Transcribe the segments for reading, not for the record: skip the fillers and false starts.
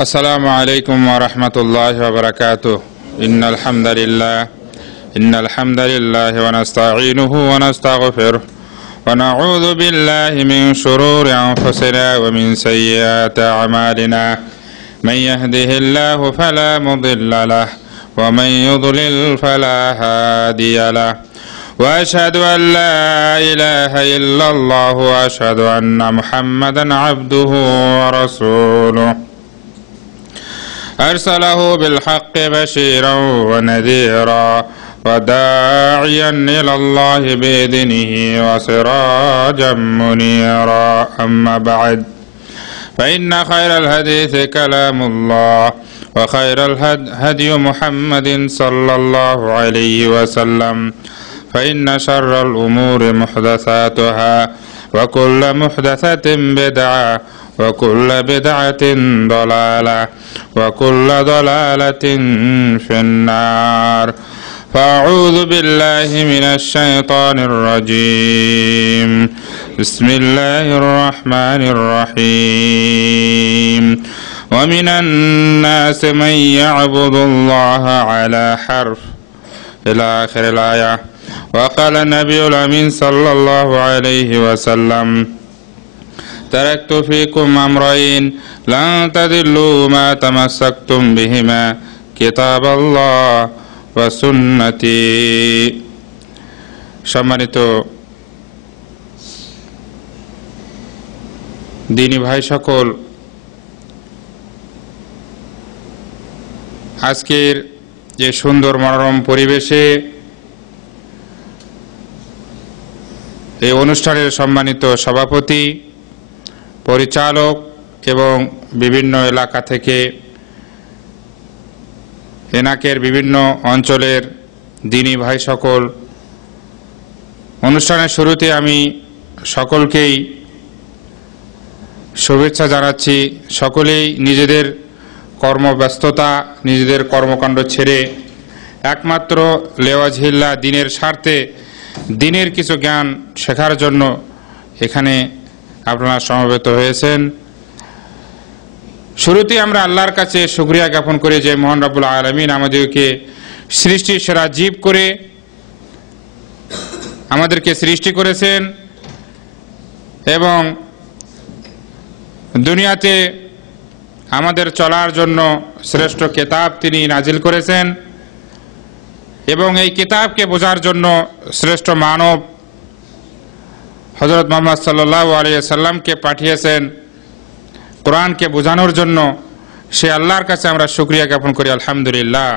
السلام عليكم ورحمة الله وبركاته. إن الحمد لله ونستعينه ونستغفره ونعوذ بالله من شرور أنفسنا ومن سيئات أعمالنا. من يهده الله فلا مضل له ومن يضلل فلا هادي له. وأشهد أن لا إله إلا الله وأشهد أن محمدا عبده ورسوله أرسله بالحق بشيرا ونذيرا وداعيا إلى الله بإذنه وسراجا منيرا. أما بعد، فإن خير الحديث كلام الله وخير الهدي محمد صلى الله عليه وسلم. فإن شر الأمور محدثاتها وكل محدثة بدعة وكل بدعة ضلالة وكل ضلالة في النار. فأعوذ بالله من الشيطان الرجيم. بسم الله الرحمن الرحيم. ومن الناس من يعبد الله على حرف إلى آخر الآية. وقال النبي الأمين صلى الله عليه وسلم: تركت فيكم أمرين لن تضلوا ما تمسكتم بهما كتاب الله وسنتي. সম্মানিত দিনী ভাই সকল, আজকের যে সুন্দর মনোরম পরিবেশে এই অনুষ্ঠানের সম্মানিত সভাপতি, পরিচালক এবং বিভিন্ন এলাকা থেকে এনাকের বিভিন্ন অঞ্চলের দিনী ভাই সকল, অনুষ্ঠানের শুরুতে আমি সকলকেই শুভেচ্ছা জানাচ্ছি। সকলেই নিজেদের কর্মব্যস্ততা, নিজেদের কর্মকাণ্ড ছেড়ে একমাত্র লেওয়াজহিল্লা দিনের স্বার্থে দিনের কিছু জ্ঞান শেখার জন্য এখানে আপনারা সমবেত হয়েছেন। শুরুতে আমরা আল্লাহর কাছে শুকরিয়া জ্ঞাপন করি যে মহান রব্বুল আলামিন আমাদেরকে সৃষ্টির সেরা জীব করে আমাদেরকে সৃষ্টি করেছেন এবং দুনিয়াতে আমাদের চলার জন্য শ্রেষ্ঠ কিতাব তিনি নাজিল করেছেন এবং এই কিতাবকে বোঝার জন্য শ্রেষ্ঠ মানব হযরত মুহাম্মদ সাল্লাল্লাহু আলাইহি সাল্লামকে পাঠিয়েছেন কোরআনকে বোঝানোর জন্য। সে আল্লাহর কাছে আমরা শুকরিয়া জ্ঞাপন করি, আলহামদুলিল্লাহ।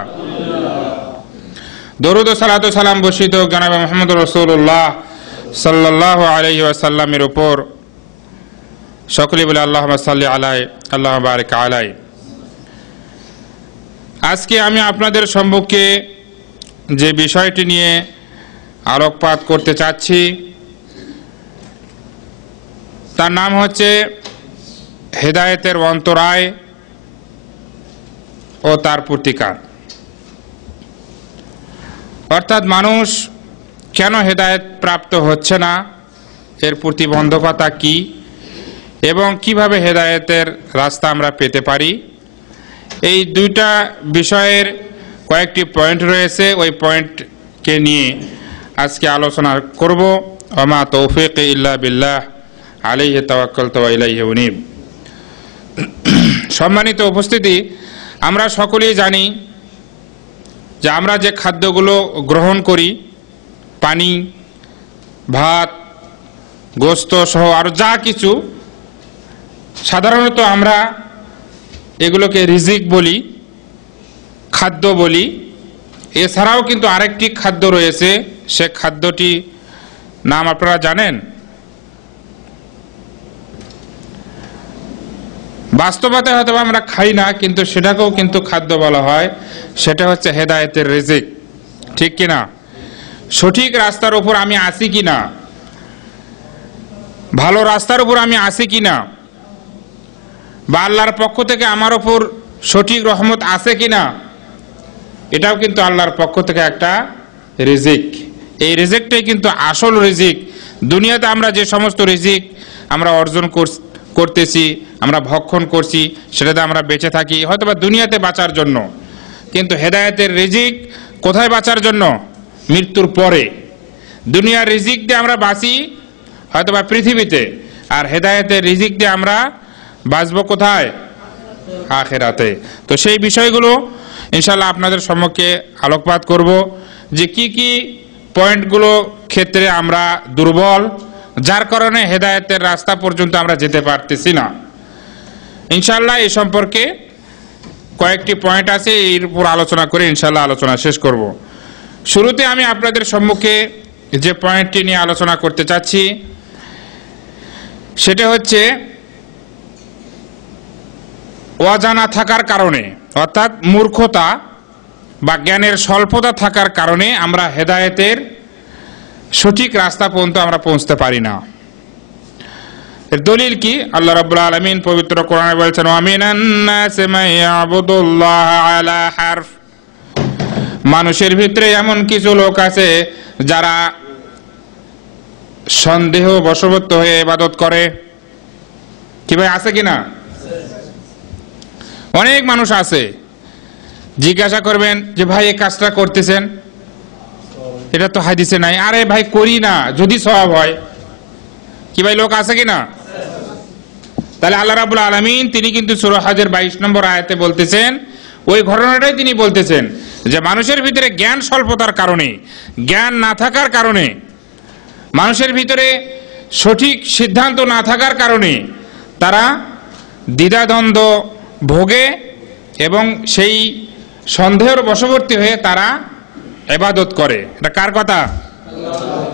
দরুদ ও সালাত ও সালাম বর্ষিত হোক জনাব মুহাম্মদ রাসূলুল্লাহ সাল্লাল্লাহু আলাইহি ওয়াসাল্লামের উপর। সকলেই বলে আল্লাহুম্মা সাল্লি আলাই, আল্লাহুম্মা বারিক আলাই। আজকে আমি আপনাদের সম্মুখে যে বিষয়টি নিয়ে আলোকপাত করতে চাচ্ছি তার নাম হচ্ছে হেদায়েতের অন্তরায় ও তার প্রতিকার। অর্থাৎ মানুষ কেন হেদায়েত প্রাপ্ত হচ্ছে না, এর প্রতিবন্ধকতা কি এবং কিভাবে হেদায়েতের রাস্তা আমরা পেতে পারি, এই দুইটা বিষয়ের কয়েকটি পয়েন্ট রয়েছে। ওই পয়েন্টকে নিয়ে আজকে আলোচনা করব। ওমা তৌফিক ইল্লা বিল্লাহ আলাইহি তাওয়াক্কালতু ওয়া ইলাইহি উনীব। সম্মানিত উপস্থিতি, আমরা সকলেই জানি যে আমরা যে খাদ্যগুলো গ্রহণ করি, পানি, ভাত, গোশত সহ আর যা কিছু, সাধারণত আমরা এগুলোকে রিজিক বলি, খাদ্য বলি। এছাড়াও কিন্তু আরেকটি খাদ্য রয়েছে, সে খাদ্যটি নাম আপনারা জানেন? বাস্তবতা হয়তো আমরা খাই না, কিন্তু সেটাকেও কিন্তু খাদ্য বলা হয়। সেটা হচ্ছে হেদায়েতের রিজিক, ঠিক কিনা? সঠিক রাস্তার উপর আমি আছি কিনা, ভালো রাস্তার উপর আমি আছি কিনা, বা আল্লাহর পক্ষ থেকে আমার উপর সঠিক রহমত আছে কিনা, এটাও কিন্তু আল্লাহর পক্ষ থেকে একটা রিজিক। এই রিজিকটাই কিন্তু আসল রিজিক। দুনিয়াতে আমরা যে সমস্ত রিজিক আমরা অর্জন করতেছি, আমরা ভক্ষণ করছি, সেটাতে আমরা বেঁচে থাকি হয়তোবা দুনিয়াতে বাঁচার জন্য, কিন্তু হেদায়েতের রিজিক কোথায় বাঁচার জন্য? মৃত্যুর পরে। দুনিয়ার রিজিক দিয়ে আমরা বাঁচি হয়তোবা পৃথিবীতে, আর হেদায়েতের রিজিক দিয়ে আমরা বাঁচবো কোথায়? আখিরাতে। তো সেই বিষয়গুলো ইনশাআল্লাহ আপনাদের সম্মুখে আলোকপাত করব, যে কি কি পয়েন্টগুলো ক্ষেত্রে আমরা দুর্বল, যার কারণে হেদায়েতের রাস্তা পর্যন্ত আমরা যেতে পারতেছি না। ইনশাআল্লাহ এই সম্পর্কে কয়েকটি পয়েন্ট আছে, এর উপর আলোচনা করে ইনশাআল্লাহ আলোচনা শেষ করব। শুরুতে আমি আপনাদের সম্মুখে যে পয়েন্টটি নিয়ে আলোচনা করতে চাচ্ছি সেটা হচ্ছে অজানা থাকার কারণে, অর্থাৎ মূর্খতা বা জ্ঞানের স্বল্পতা থাকার কারণে আমরা হেদায়েতের সঠিক রাস্তা পর্যন্ত আমরা পৌঁছতে পারি না। এর দলিল কি? আল্লাহ রাব্বুল আলামিন পবিত্র কোরআনে বলেছেন, ওয়া মিনান নাসি মান ইয়াবুদুল্লাহ আলা হারফ। মানুষের ভিতরে এমন কিছু লোক আছে যারা সন্দেহ বশবর্তী হয়ে ইবাদত করে। কি ভাই, আছে কিনা? অনেক মানুষ আছে, জিজ্ঞাসা করবেন যে ভাই এই কাজটা করতেছেন, এটা তো হাদিসে নাই। আরে ভাই করি না, যদি সওয়াব হয়। কি ভাই, লোক আছে কিনা? তাহলে আল্লাহ রাব্বুল আলামিন তিনি কিন্তু সূরা হজের 22 নম্বর আয়াতে বলতেছেন, ওই ঘটনাটাই তিনি বলতেছেন যে মানুষের ভিতরে জ্ঞান স্বল্পতার কারণে, জ্ঞান না থাকার কারণে, মানুষের ভিতরে সঠিক সিদ্ধান্ত না থাকার কারণে তারা দ্বিধাদ্বন্দ্ব ভোগে এবং সেই সন্দেহের বশবর্তী হয়ে তারা ইবাদত করে। এটা কার কথা?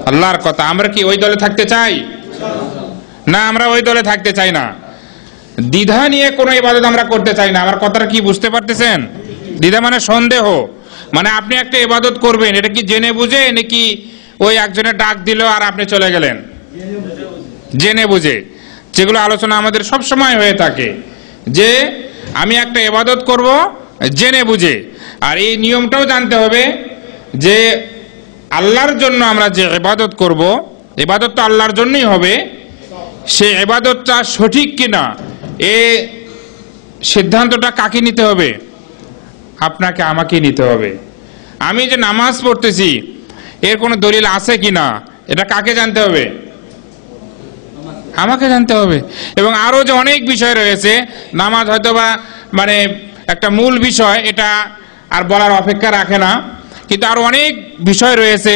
আল্লাহর কথা। আমরা কি ওই দলে থাকতে চাই? না, আমরা ওই দলে থাকতে চাই না। দ্বিধা নিয়ে কোনো ইবাদত আমরা করতে চাই না। আমার কথাটা কি বুঝতে পারতেছেন? দ্বিধা মানে সন্দেহ, মানে আপনি একটা ইবাদত করবেন, এটা কি জেনে বুঝে নাকি ওই একজনের ডাক দিল আর আপনি চলে গেলেন? জেনে বুঝে। যেগুলো আলোচনা আমাদের সব সময় হয়ে থাকে যে আমি একটা ইবাদত করব জেনে বুঝে, আর এই নিয়মটাও জানতে হবে যে আল্লাহর জন্য আমরা যে ইবাদত করব, ইবাদত তো আল্লাহর জন্যই হবে, সেই ইবাদতটা সঠিক কিনা এই সিদ্ধান্তটা কাকে নিতে হবে? আপনাকে আমাকে নিতে হবে। আমি যে নামাজ পড়তেছি এর কোনো দলিল আছে কিনা এটা কাকে জানতে হবে? আমাকে জানতে হবে। এবং আরো যে অনেক বিষয় রয়েছে, নামাজ হয়তোবা মানে একটা মূল বিষয়, এটা আর বলার অপেক্ষা রাখে না, কিন্তু আরো অনেক বিষয় রয়েছে।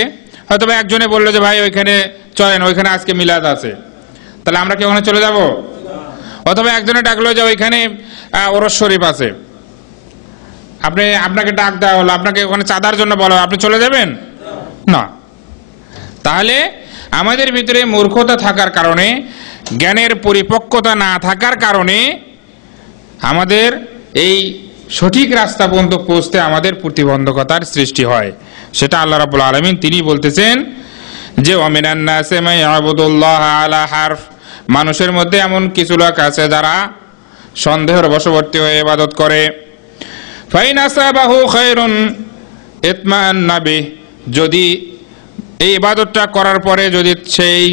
হয়তোবা একজনে বললো যে ভাই ওইখানে চলেন, ওইখানে আজকে মিলাদ আছে, তাহলে আমরা কি ওখানে চলে যাব? অথবা একজনে ডাকলো যে ওইখানে ওরস শরীফ আছে, আপনাকে ডাক দেওয়া হলো, আপনাকে ওখানে চাঁদার জন্য বলা, আপনি চলে যাবেন না? তাহলে আমাদের ভিতরে মূর্খতা থাকার কারণে, জ্ঞানের পরিপক্কতা না থাকার কারণে আমাদের এই সঠিক রাস্তা পর্যন্ত পৌঁছতে আমাদের প্রতিবন্ধকতার সৃষ্টি হয়। সেটা আল্লাহ রাব্বুল আলামিন তিনি বলতেছেন যে ওয়া মিনান নাসি মান ইয়াবুদুল্লাহ আলা হারফ। মানুষের মধ্যে এমন কিছু লোক আছে যারা সন্দেহের বশবর্তী হয়ে ইবাদত করে। ফাইন আসাবাহু খায়রুন ইতমান্না বিহি। যদি এই ইবাদতটা করার পরে যদি সেই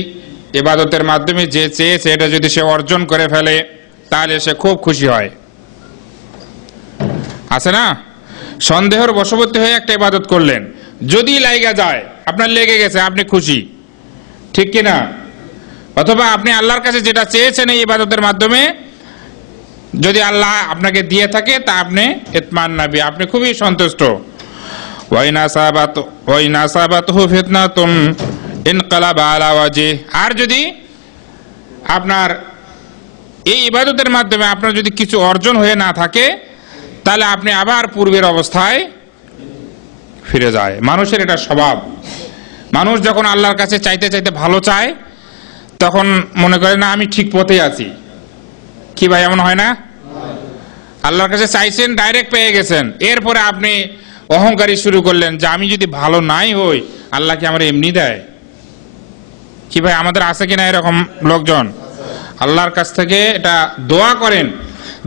ইবাদতের মাধ্যমে যে চেয়েছে এটা যদি সে অর্জন করে ফেলে তাহলে সে খুব খুশি হয়। আছে না? সন্দেহের বশবর্তী হয়ে একটা ইবাদত করলেন, যদি লাইগা যায়, আপনার লেগে গেছে, আপনি খুশি, ঠিক কিনা? অথবা আপনি আল্লাহর কাছে যেটা চেয়েছেন এই ইবাদতের মাধ্যমে যদি আল্লাহ আপনাকে দিয়ে থাকে তা আপনি ইতমান্না বিহি, আপনি খুবই সন্তুষ্ট। আর যদি আপনার এই ইবাদতের মাধ্যমে আপনার যদি কিছু অর্জন হয়ে না থাকে তাহলে আপনি আবার পূর্বের অবস্থায় ফিরে যায়। মানুষের এটা স্বভাব। মানুষ যখন আল্লাহর কাছে চাইতে চাইতে ভালো চায় তখন মনে করে না আমি ঠিক পথে আছি। কি ভাই, এমন হয় না? আল্লাহর কাছে চাইছেন, ডাইরেক্ট পেয়ে গেছেন, এরপরে আপনি অহংকারী শুরু করলেন যে আমি যদি ভালো নাই হই আল্লাহ কি আমার এমনি দেয়? কি ভাই, আমাদের আছে কিনা এরকম লোকজন? আল্লাহর কাছ থেকে এটা দোয়া করেন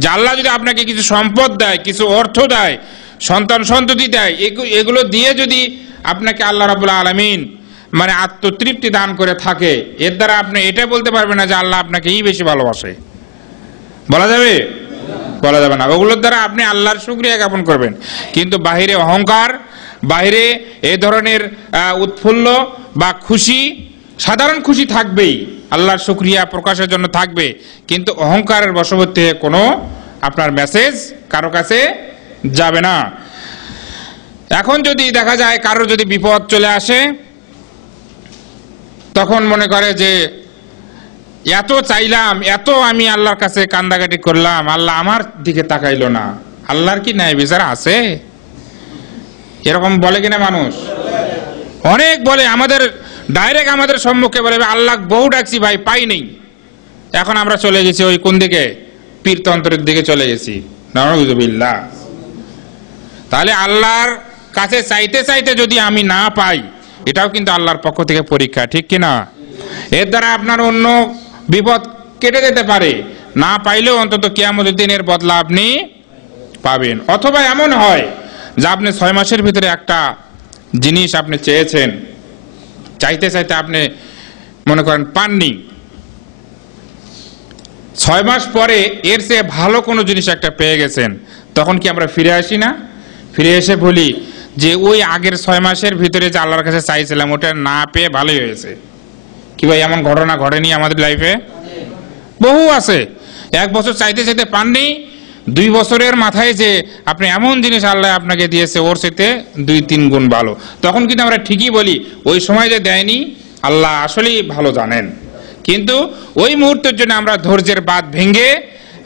যে আল্লাহ যদি আপনাকে কিছু সম্পদ দেয়, কিছু অর্থ দেয়, সন্তান সন্ততি দেয়, এগুলো দিয়ে যদি আপনাকে আল্লাহ রাব্বুল আলামিন মানে আত্মতৃপ্তি দান করে থাকে, এর দ্বারা আপনি এটা বলতে পারবেন না যে আল্লাহ আপনাকে বেশি ভালোবাসে। বলা যাবে? বলা যাবে না। ওগুলোর দ্বারা আপনি আল্লাহর শুকরিয়া জ্ঞাপন করবেন, কিন্তু বাহিরে অহংকার, বাহিরে এই ধরনের উৎফুল্ল বা খুশি, সাধারণ খুশি থাকবেই, আল্লাহর শুকরিয়া প্রকাশের জন্য থাকবে, কিন্তু অহংকারের বশবর্তী হয়ে কোনো আপনার মেসেজ কারো কাছে যাবে না। এখন যদি দেখা যায় কারোর যদি বিপদ চলে আসে, তখন মনে করে যে এত চাইলাম, এত আমি আল্লাহর কাছে কান্দাকাটি করলাম, আল্লাহ আমার দিকে তাকাইলো না। আল্লাহর কি ন্যায় বিচার আছে? এরকম বলে কিনা মানুষ? অনেক বলে, আমাদের ডাইরেক্ট আমাদের সম্মুখে বলে আল্লাহ বহু ডাকছি ভাই, পাই নেই। এখন আমরা চলে গেছি ওই কোন দিকে, পীরতন্ত্রের দিকে চলে গেছি, নাউযুবিল্লাহ। তাহলে আল্লাহর কাছে চাইতে চাইতে যদি আমি না পাই, এটাও কিন্তু আল্লাহর পক্ষ থেকে পরীক্ষা, ঠিক কিনা? এর দ্বারা আপনার অন্য বিপদ কেটে যেতে পারে, না পাইলেও অন্তত কিয়ামতের দিনের বদলা আপনি পাবেন। অথবা এমন হয় যে আপনি 6 মাসের ভিতরে একটা জিনিস আপনি চেয়েছেন, চাইতে চাইতে আপনি মনে করেন পাননি, 6 মাস পরে এর চেয়ে ভালো কোনো জিনিস একটা পেয়ে গেছেন, তখন কি আমরা ফিরে আসি না? ফিরে এসে বলি যে ওই আগের 6 মাসের ভিতরে যে আল্লাহর কাছে চাইছিলাম ওটা না পেয়ে ভালোই হয়েছে। কি ভাই এমন ঘটনা ঘটেনি আমাদের লাইফে? বহু আছে। 1 বছর চাইতে চাইতে পাননি, 2 বছরের মাথায় যে আপনি এমন জিনিস আল্লাহ আপনাকে দিয়েছে ওর সাথে 2-3 গুণ ভালো, তখন কিন্তু আমরা ঠিকই বলি ওই সময় যে দেয়নি আল্লাহ আসলেই ভালো জানেন। কিন্তু ওই মুহূর্তের জন্য আমরা ধৈর্যের বাঁধ ভেঙে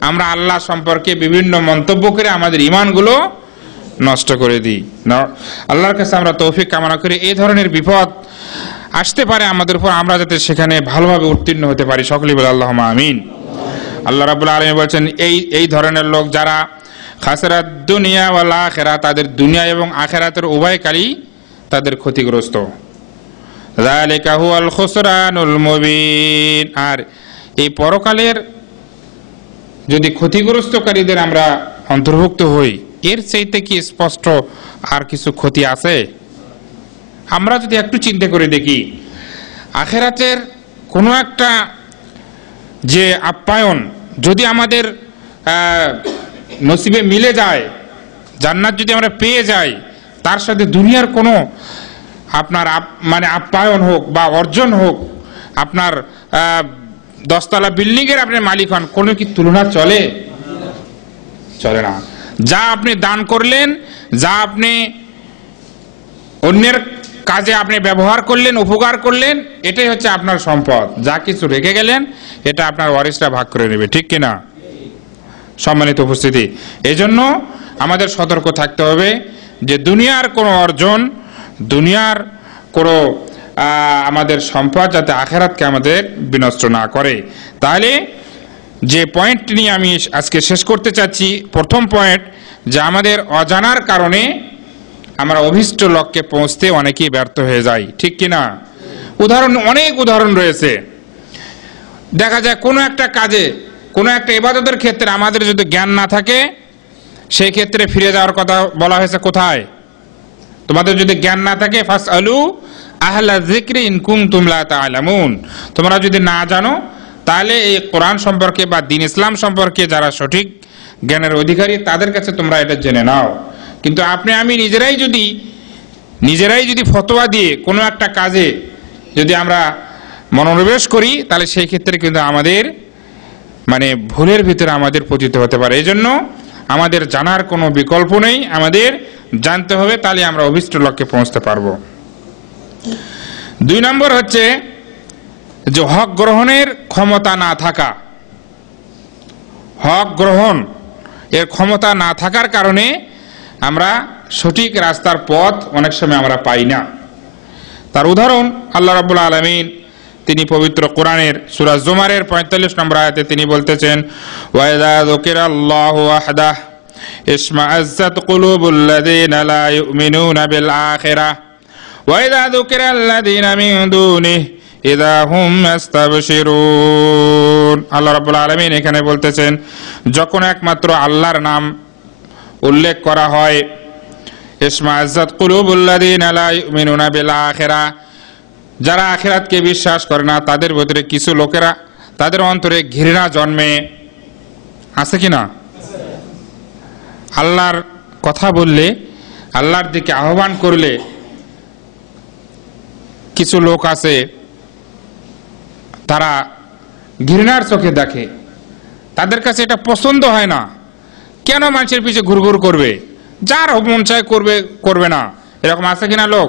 আমরা আল্লাহ সম্পর্কে বিভিন্ন মন্তব্য করে আমাদের ঈমানগুলো নষ্ট করে দিই। আল্লাহর কাছে আমরা তৌফিক কামনা করি এই ধরনের বিপদ আসতে পারে আমাদের উপর, আমরা যাতে সেখানে ভালোভাবে উত্তীর্ণ হতে পারি। সকলেই বলে আল্লাহুম্মা আমিন। আল্লাহ রাব্বুল আলামিন বলেছেন এই ধরনের লোক যারা খাসরাত দুনিয়া ওয়াল আখিরা, তাদের দুনিয়া এবং আখিরাতের উভয়কালই তাদের ক্ষতিগ্রস্ত। যালিকা হুয়াল খুসরানুল মুবিন। আর এই পরকালের যদি ক্ষতিগ্রস্তকারীদের আমরা অন্তর্ভুক্ত হই, এর চাইতে কি স্পষ্ট আর কিছু ক্ষতি আছে? আমরা যদি একটু চিন্তা করে দেখি, আখিরাতের কোনো একটা যে আপ্যায়ন যদি আমাদের নসিবে মিলে যায়, জান্নাত যদি আমরা পেয়ে যাই, তার সাথে দুনিয়ার কোনো আপনার মানে আপ্যায়ন হোক বা অর্জন হোক, আপনার 10 তলা বিল্ডিংয়ের আপনি মালিক হন, কোনো কি তুলনা চলে? চলে না। যা আপনি দান করলেন, যা আপনি অন্যের কাজে আপনি ব্যবহার করলেন, উপকার করলেন, এটাই হচ্ছে আপনার সম্পদ। যা কিছু রেখে গেলেন এটা আপনার ওয়ারিসরা ভাগ করে নেবে, ঠিক কিনা? সম্মানিত উপস্থিতি, এজন্য আমাদের সতর্ক থাকতে হবে যে দুনিয়ার কোনো অর্জন, দুনিয়ার কোনো আমাদের সম্পদ যাতে আখিরাতকে আমাদের বিনষ্ট না করে। তাহলে যে পয়েন্ট নিয়ে আমি আজকে শেষ করতে চাচ্ছি, প্রথম পয়েন্ট, যে আমাদের অজানার কারণে আমরা অভিষ্ট লক্ষ্যে পৌঁছতে অনেকেই ব্যর্থ হয়ে যাই, ঠিক কিনা? অনেক উদাহরণ রয়েছে। দেখা যায় কোনো একটা কাজে, কোনো একটা ইবাদতের ক্ষেত্রে আমাদের যদি জ্ঞান না থাকে, সেই ক্ষেত্রে ফিরে যাওয়ার কথা বলা হয়েছে কোথায়? তোমাদের যদি জ্ঞান না থাকে, ফাসআলু আহলা যিকরি ইন কুনতুম লা তা'লামুন, তোমরা যদি না জানো তাহলে এই কোরআন সম্পর্কে বা দ্বীন ইসলাম সম্পর্কে যারা সঠিক জ্ঞানের অধিকারী তাদের কাছে তোমরা এটা জেনে নাও। কিন্তু আপনি আমি নিজেরাই যদি ফতোয়া দিয়ে কোনো একটা কাজে যদি আমরা মনোনিবেশ করি, তাহলে সেই ক্ষেত্রে কিন্তু আমাদের মানে ভুলের ভিতরে আমাদের পতিত হতে পারে। এই জন্য আমাদের জানার কোনো বিকল্প নেই, আমাদের জানতে হবে, তাহলে আমরা অভিষ্ট লক্ষ্যে পৌঁছতে পারবো। 2 নম্বর হচ্ছে যে হক গ্রহণের ক্ষমতা না থাকা। হক গ্রহণ এর ক্ষমতা না থাকার কারণে আমরা সঠিক রাস্তার পথ অনেক সময় আমরা পাই না। তার উদাহরণ আল্লাহ রাব্বুল আলামিন তিনি পবিত্র কোরআনের সূরা জুমারের 45 নম্বর আয়াতে তিনি বলতেছেন, ওয়া ইযা যুকিরাল্লাহু ওয়াহদাহ ইশমাআজ্জাত কুলুবুল্লাযীনা লা ইউমিনুনা বিল আখিরাহ ওয়া ইযা যুকিরাল্লাযীনা মিন দুনিহি ইযা হুম ইস্তাবশিরুন। আল্লাহ রাব্বুল আলামিন এখানে বলতেছেন, যখন একমাত্র আল্লাহর নাম উল্লেখ করা হয়, ইশমাআজ্জাত কুলুবুল্লাযীনা লা ইউমিনুনা বিল আখিরাহ, যারা আখিরাতকে বিশ্বাস করে না তাদের ভিতরে কিছু লোকেরা তাদের অন্তরে ঘৃণা জন্মে। আছে কিনা? আল্লাহর কথা বললে, আল্লাহর দিকে আহ্বান করলে কিছু লোক আছে তারা ঘৃণার চোখে দেখে, তাদের কাছে এটা পছন্দ হয় না। কেন মানুষের পিছে ঘুরঘুর করবে? যার মন চায় করবে, করবে না, এরকম আছে কিনা লোক?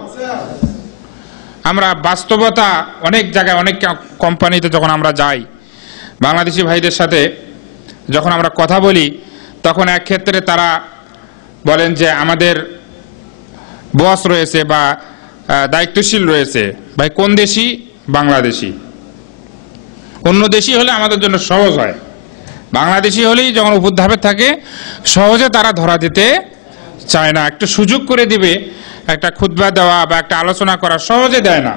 আমরা বাস্তবতা অনেক জায়গায়, অনেক কোম্পানিতে যখন আমরা যাই, বাংলাদেশি ভাইদের সাথে যখন আমরা কথা বলি, তখন এক ক্ষেত্রে তারা বলেন যে আমাদের বস রয়েছে বা দায়িত্বশীল রয়েছে। ভাই কোন দেশি? বাংলাদেশি। অন্য দেশি হলে আমাদের জন্য সহজ হয়, বাংলাদেশি হলেই যখন উপর ধাপে থাকে সহজে তারা ধরা দিতে চায় না। একটু সুযোগ করে দিবে, একটা খুতবা দেওয়া বা একটা আলোচনা করা সহজে দেয় না।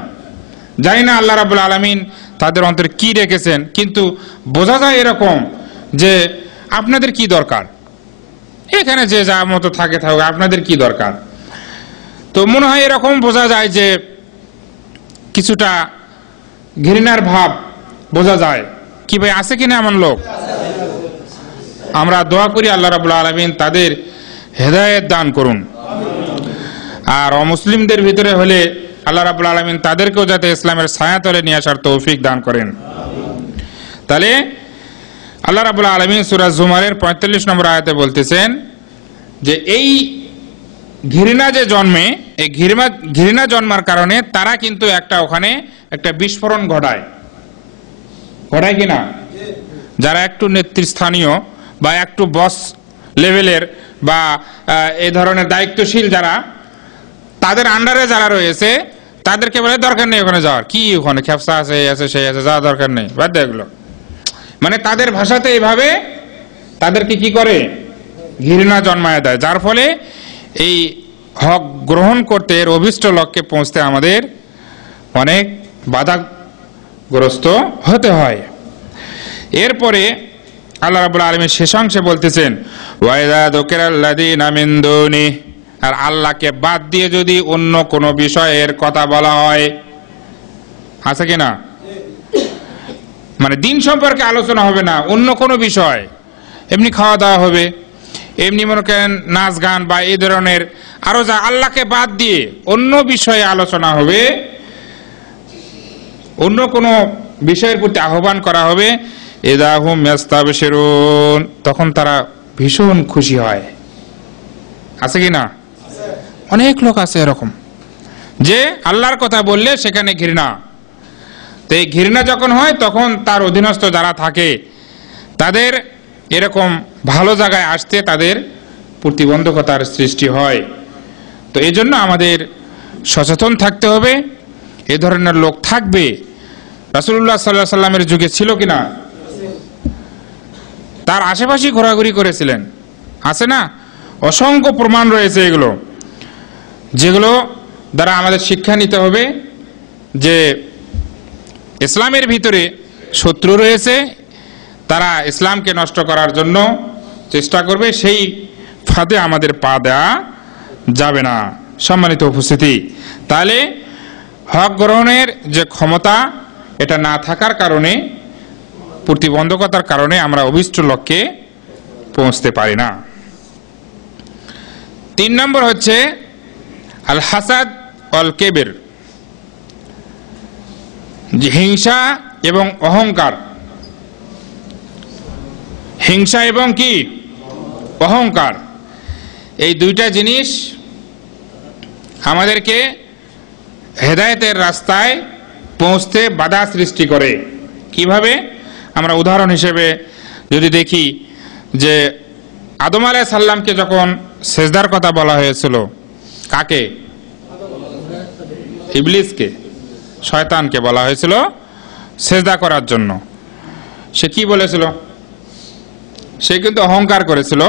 জানি না আল্লাহ রাব্বুল আলামিন তাদের অন্তরে কি রেখেছেন, কিন্তু বোঝা যায় এরকম যে আপনাদের কি দরকার, এখানে যে যা মতো থাকে থাকুক, আপনাদের কি দরকার। তো মনে হয় এরকম বোঝা যায় যে কিছুটা ঘৃণার ভাব বোঝা যায়। কি ভাই আছে কিনা এমন লোক? আমরা দোয়া করি আল্লাহ রাব্বুল আলামিন তাদের হেদায়েত দান করুন, আর অমুসলিমদের ভিতরে হলে আল্লাহ রাব্বুল আলামিন তাদেরকেও যাতে ইসলামের ছায়াতলে নিয়ে আসার তৌফিক দান করেন। তাহলে আল্লাহ রাব্বুল আলামিন সূরা জুমারের 45 নম্বর আয়াতে বলতেছেন যে এই ঘৃণা যে জন্মে, এই ঘৃণা জন্মার কারণে তারা কিন্তু ওখানে একটা বিস্ফোরণ ঘটায় কিনা? যারা একটু নেতৃস্থানীয় বা একটু বস লেভেলের বা এই ধরনের দায়িত্বশীল যারা, তাদের আন্ডারে যারা রয়েছে, তাদেরকে বলে দরকার নেই ওখানে যাওয়ার, কি ওখানে খেপসা আছে, এই আছে, সেই আছে, যাওয়া দরকার নেই, বাদ দে এগুলো। মানে তাদের ভাষাতে এইভাবে তাদেরকে কি করে? ঘৃণা জন্মায় দেয়, যার ফলে এই হক গ্রহণ করতে, এর অভিষ্ট লক্ষ্যে পৌঁছতে আমাদের অনেক বাধাগ্রস্ত হতে হয়। এরপরে আল্লাহ রাব্বুল আলামিন শেষাংশে বলতেছেন ওয়াইদা যুকিরাল্লাযীনা মিন দুনি, আর আল্লাহকে বাদ দিয়ে যদি অন্য কোনো বিষয়ের কথা বলা হয়, আছে কিনা? মানে দিন সম্পর্কে আলোচনা হবে না, অন্য কোনো বিষয়, এমনি খাওয়া দাওয়া হবে, এমনি মনে করেন নাচ গান বা এই ধরনের আরো যা, আল্লাহকে বাদ দিয়ে অন্য বিষয়ে আলোচনা হবে, অন্য কোনো বিষয়ের প্রতি আহ্বান করা হবে, ইযা হুম ইয়াস্তাবশিরুন, তখন তারা ভীষণ খুশি হয়। আছে কি না? অনেক লোক আছে এরকম যে আল্লাহর কথা বললে সেখানে ঘৃণা। তো এই ঘৃণা যখন হয় তখন তার অধীনস্থ যারা থাকে তাদের এরকম ভালো জায়গায় আসতে তাদের প্রতিবন্ধকতার সৃষ্টি হয়। তো এই জন্য আমাদের সচেতন থাকতে হবে। এ ধরনের লোক থাকবে। রাসূলুল্লাহ সাল্লাল্লাহু আলাইহি সাল্লামের যুগে ছিল কিনা? তার আশেপাশে ঘোরাঘুরি করেছিলেন, আছে না? অসংখ্য প্রমাণ রয়েছে এগুলো, যেগুলো দ্বারা আমাদের শিক্ষা নিতে হবে যে ইসলামের ভিতরে শত্রু রয়েছে, তারা ইসলামকে নষ্ট করার জন্য চেষ্টা করবে, সেই ফাঁদে আমাদের পা দেওয়া যাবে না। সম্মানিত উপস্থিতি, তাহলে হক গ্রহণের যে ক্ষমতা, এটা না থাকার কারণে, প্রতিবন্ধকতার কারণে আমরা অভিষ্ট লক্ষ্যে পৌঁছতে পারি না। 3 নম্বর হচ্ছে আল হাসাদ অল কেবের, হিংসা এবং অহংকার। হিংসা এবং কি অহংকার, এই দুইটা জিনিস আমাদেরকে হেদায়েতের রাস্তায় পৌঁছতে বাধা সৃষ্টি করে। কিভাবে? আমরা উদাহরণ হিসেবে যদি দেখি যে আদম আলাইহিস সালামকে যখন সেজদার কথা বলা হয়েছিল, কাকে? ইবলিসকে, শয়তানকে বলা হয়েছিল সেজদা করার জন্য। সে কি বলেছিল? সে কিন্তু অহংকার করেছিল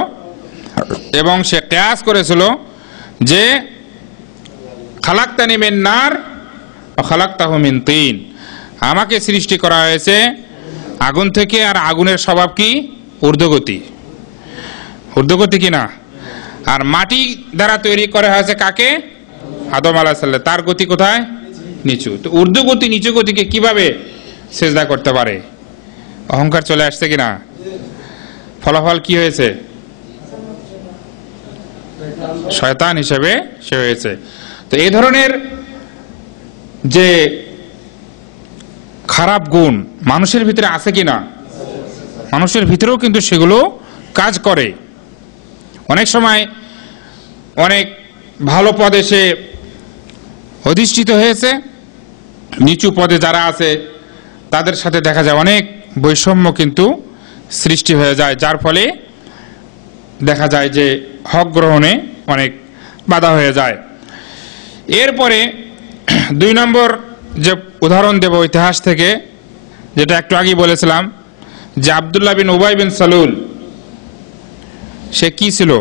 এবং সে কিয়াস করেছিল যে খালাকতানি মিন নার ওয়া খালাকতাহু মিন তিন, আমাকে সৃষ্টি করা হয়েছে আগুন থেকে, আর আগুনের স্বভাব কি? ঊর্ধ্বগতি। ঊর্ধ্বগতি কিনা? আর মাটি দ্বারা তৈরি করা হয়েছে কাকে? আদম আলাইহিস সালাম, তার গতি কোথায়? নিচু। তো ঊর্ধ্বগতি নিচু গতিকে কিভাবে সেজদা করতে পারে? অহংকার চলে আসছে কিনা? ফলাফল কি হয়েছে? শয়তান হিসেবে সে হয়েছে। তো এই ধরনের যে খারাপ গুণ মানুষের ভিতরে আছে কিনা? মানুষের ভিতরেও কিন্তু সেগুলো কাজ করে। অনেক সময় অনেক ভালো পদে সে অধিষ্ঠিত হয়েছে, নিচু পদে যারা আছে তাদের সাথে দেখা যায় অনেক বৈষম্য কিন্তু সৃষ্টি হয়ে যায়, যার ফলে দেখা যায় যে হক গ্রহণে অনেক বাধা হয়ে যায়। এরপরে 2 নম্বর যে উদাহরণ দেব ইতিহাস থেকে, যেটা একটু আগে বলেছিলাম, যে আব্দুল্লাহ বিন উবাই বিন সালুল সে কি ছিল?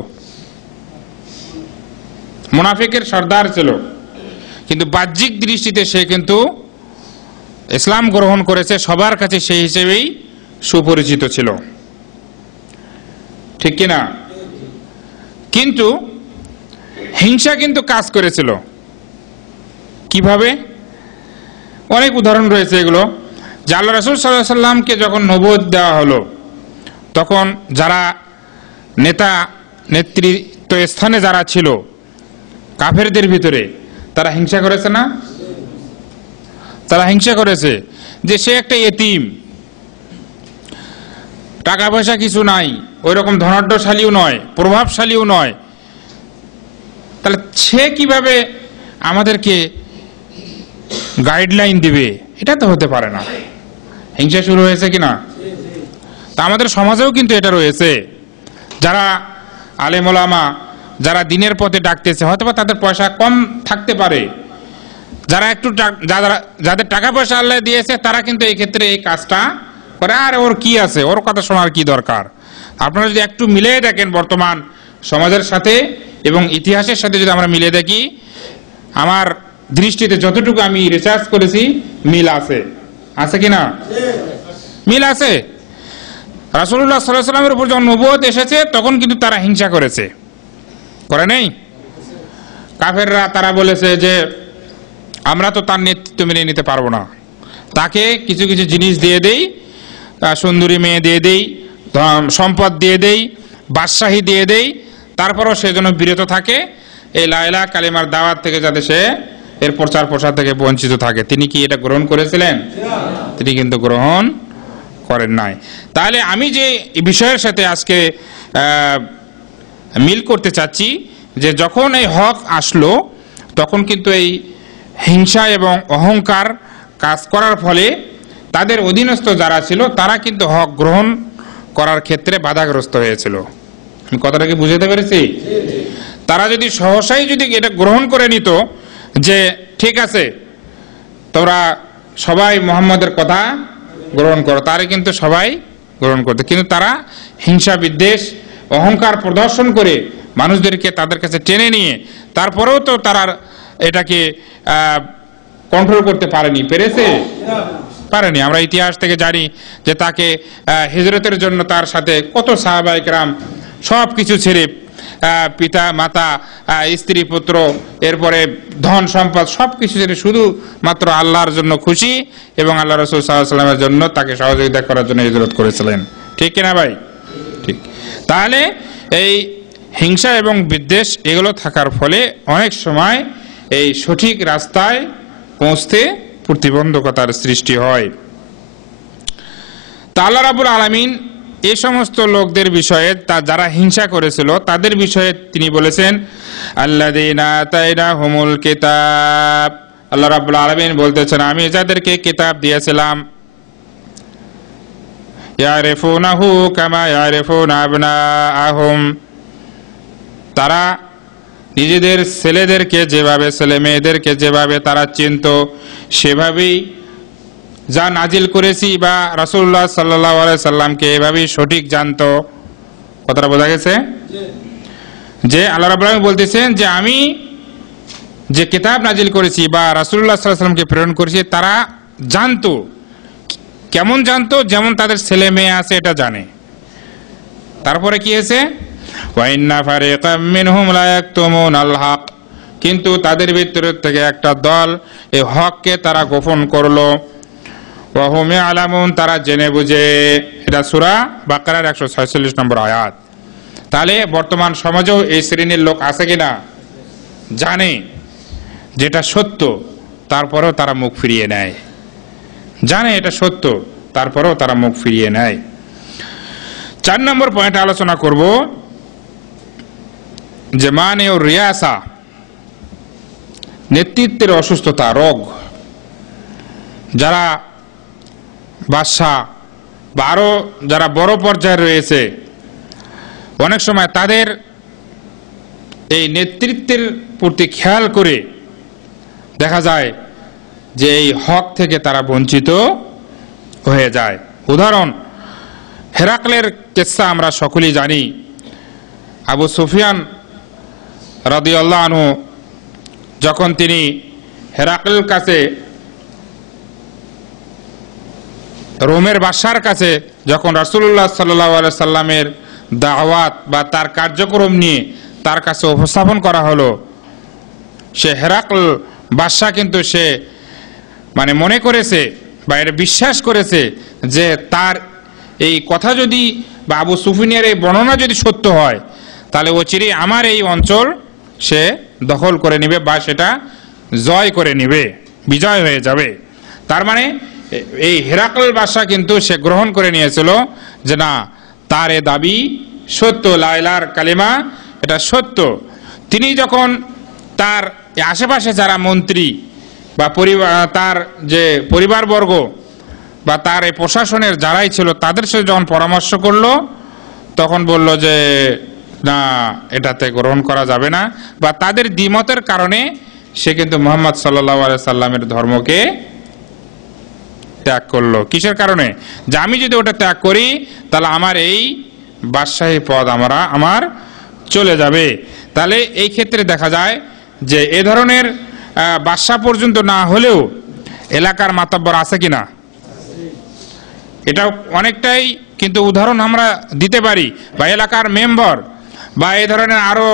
মুনাফিকের সর্দার ছিল, কিন্তু বাহ্যিক দৃষ্টিতে সে কিন্তু ইসলাম গ্রহণ করেছে, সবার কাছে সেই হিসেবেই সুপরিচিত ছিল, ঠিক কিনা? কিন্তু হিংসা কিন্তু কাজ করেছিল। কিভাবে? অনেক উদাহরণ রয়েছে এগুলো। যে আল্লাহ রাসূল সাল্লাল্লাহু আলাইহি সাল্লামকে যখন নবুয়ত দেওয়া হলো, তখন যারা নেতা নেতৃত্ব স্থানে যারা ছিল কাফেরদের ভিতরে, তারা হিংসা করেছে না? তারা হিংসা করেছে যে সে একটা এতিম, টাকা পয়সা কিছু নাই, ওই রকম ধনাঢ্যশালীও নয়, প্রভাবশালীও নয়, তাহলে সে কিভাবে আমাদেরকে গাইডলাইন দিবে? এটা তো হতে পারে না। হিংসা শুরু হয়েছে কিনা? তা আমাদের সমাজেও কিন্তু এটা রয়েছে। যারা আলেম ওলামা, যারা দিনের পথে ডাকতেছে, হয়তো বা তাদের পয়সা কম থাকতে পারে, যারা একটু যাদের টাকা পয়সা আল্লাহ দিয়েছে, তারা কিন্তু এই ক্ষেত্রে এই কাজটা করে। আর ওর কি আছে, ওর কথা শোনার কি দরকার? আপনারা যদি একটু মিলিয়ে দেখেন বর্তমান সমাজের সাথে এবং ইতিহাসের সাথে যদি আমরা মিলিয়ে দেখি, আমার দৃষ্টিতে যতটুকু আমি রিসার্চ করেছি মিল আছে। আছে কিনা? মিল আছে। রাসূলুল্লাহ সাল্লাল্লাহু আলাইহি ওয়াসাল্লামের উপর যখন নবুয়ত এসেছে, তখন কিন্তু তারা হিংসা করেছে, করে নেই? কাফেররা তারা বলেছে যে আমরা তো তার নেতৃত্ব মেনে নিতে পারবো না, তাকে কিছু কিছু জিনিস দিয়ে দেই, সুন্দরী মেয়ে দিয়ে দেই, সম্পদ দিয়ে দেই, বাদশাহী দিয়ে দেই, তারপরও সে যেন বিরত থাকে এই লা ইলাহা কালিমার দাওয়াত থেকে, যাতে সে এর প্রচার প্রসার থেকে বঞ্চিত থাকে। তিনি কি এটা গ্রহণ করেছিলেন? তিনি কিন্তু গ্রহণ করেন নাই। তাহলে আমি যে বিষয়ের সাথে আজকে মিল করতে চাচ্ছি, যে যখন এই হক আসলো, তখন কিন্তু এই হিংসা এবং অহংকার কাজ করার ফলে তাদের অধীনস্থ যারা ছিল, তারা কিন্তু হক গ্রহণ করার ক্ষেত্রে বাধাগ্রস্ত হয়েছিল। আমি কথাটা কি বুঝাতে পেরেছি? তারা যদি সহসাই যদি এটা গ্রহণ করে নিত যে ঠিক আছে তোমরা সবাই মুহাম্মদের কথা গ্রহণ করো, তারে কিন্তু সবাই গ্রহণ করতে, কিন্তু তারা হিংসা বিদ্বেষ অহংকার প্রদর্শন করে মানুষদেরকে তাদের কাছে টেনে নিয়ে, তারপরেও তো তারা এটাকে কন্ট্রোল করতে পারেনি। পেরেছে? পারেনি। আমরা ইতিহাস থেকে জানি যে তাকে হিজরতের জন্য তার সাথে কত সাহাবায়ে কেরাম সব কিছু ছেড়ে, পিতা মাতা, স্ত্রী পুত্র, এরপরে ধন সম্পদ সব কিছু ছেড়ে শুধু মাত্র আল্লাহর জন্য খুশি এবং আল্লাহ রাসূল সাল্লাল্লাহু আলাইহি ওয়াসাল্লামের জন্য তাকে সহযোগিতা করার জন্য হিজরত করেছিলেন, ঠিক কিনা ভাই? ঠিক। তাহলে এই হিংসা এবং বিদ্বেষ এগুলো থাকার ফলে অনেক সময় এই সঠিক রাস্তায় পৌঁছতে প্রতিবন্ধকতার সৃষ্টি হয়। তা আল্লাহ রাব্বুল আলামিন এই সমস্ত লোকদের বিষয়ে, যারা হিংসা করেছিল তাদের বিষয়ে তিনি বলেছেন, আল্লাযীনা আতাইনাহুমুল কিতাব। আল্লাহ রাব্বুল আলামিন বলতেছেন, আমি যাদেরকে কিতাব দিয়েছিলাম, ইয়ারিফুনাহু কামা ইয়ারিফুনা আবনাআহুম, তারা নিজেদের ছেলেদেরকে যেভাবে, ছেলে মেয়েদেরকে যেভাবে তারা চিনত, সেভাবেই যা নাজিল করেছি বা রাসূলুল্লাহ সাল্লাল্লাহু আলাইহি সাল্লামকে এভাবেই সঠিক জানতো। কথাটা বোঝা গেছে? যে আল্লাহ রাব্বুল আলামিন বলতেছেন যে আমি যে কিতাব নাজিল করেছি বা রাসূলুল্লাহ সাল্লাল্লাহু আলাইহি সাল্লামকে প্রেরণ করেছি, তারা জানতো। কেমন জানতো? যেমন তাদের ছেলে মেয়ে আছে এটা জানে। তারপরে কি আছে? ওয়া ইন্না ফারিকাম মিনহুম লা ইয়াকতুমুনাল হক, কিন্তু তাদের ভিতর থেকে একটা দল এই হককে তারা গোপন করলো। ওয়া হুম ইয়ালামুন, তারা জেনে বুঝে। এটা সূরা বাকারার 146 নম্বর আয়াত। তাহলে বর্তমান সমাজেও এই শ্রেণীর লোক আছে কিনা? জানে যেটা সত্য, তারপরেও তারা মুখ ফিরিয়ে নেয়। জানে এটা সত্য, তারপরেও তারা মুখ ফিরিয়ে নেয়। 4 নম্বর পয়েন্টে আলোচনা করব যে মানে ও রিয়াসা, নেতৃত্বের অসুস্থতা, রোগ। যারা বাদশা বা আরো যারা বড় পর্যায়ে রয়েছে, অনেক সময় তাদের এই নেতৃত্বের প্রতি খেয়াল করে দেখা যায় যে এই হক থেকে তারা বঞ্চিত হয়ে যায়। উদাহরণ, হেরাকলের কিসসা আমরা সকলেই জানি। আবু সুফিয়ান রাদিয়াল্লাহু আনহু যখন তিনি হেরাকলের কাছে, রোমের বাদশার কাছে যখন রাসূলুল্লাহ সাল্লাল্লাহু আলাইহি সাল্লামের দাওয়াত বা তার কার্যক্রম নিয়ে তার কাছে উপস্থাপন করা হলো, সে হেরাকল বাদশা কিন্তু সে মানে মনে করেছে বা এটা বিশ্বাস করেছে যে তার এই কথা যদি বা আবু সুফিয়ানের এই বর্ণনা যদি সত্য হয়, তাহলে অচিরেই আমার এই অঞ্চল সে দখল করে নেবে বা সেটা জয় করে নেবে, বিজয় হয়ে যাবে। তার মানে এই হেরাকল বাদশা কিন্তু সে গ্রহণ করে নিয়েছিল যে না, তার এ দাবি সত্য, লা ইলাহা কালিমা এটা সত্য। তিনি যখন তার আশেপাশে যারা মন্ত্রী বা তার যে পরিবারবর্গ বা তার এই প্রশাসনের যারাই ছিল তাদের সাথে যখন পরামর্শ করলো, তখন বলল যে না, এটাতে গ্রহণ করা যাবে না, বা তাদের দ্বিমতের কারণে সে কিন্তু মুহাম্মদ সাল্লাল্লাহু আলাইহি সাল্লামের ধর্মকে ত্যাগ করলো। কিসের কারণে? যে আমি যদি ওটা ত্যাগ করি তাহলে আমার এই বাদশাহী পদ আমার চলে যাবে। তাহলে এই ক্ষেত্রে দেখা যায় যে এ ধরনের বাদশা পর্যন্ত না হলেও এলাকার মাতব্বর আছে কিনা, এটা অনেকটাই কিন্তু উদাহরণ আমরা দিতে পারি। বা এলাকার মেম্বার বা এই ধরনের আরো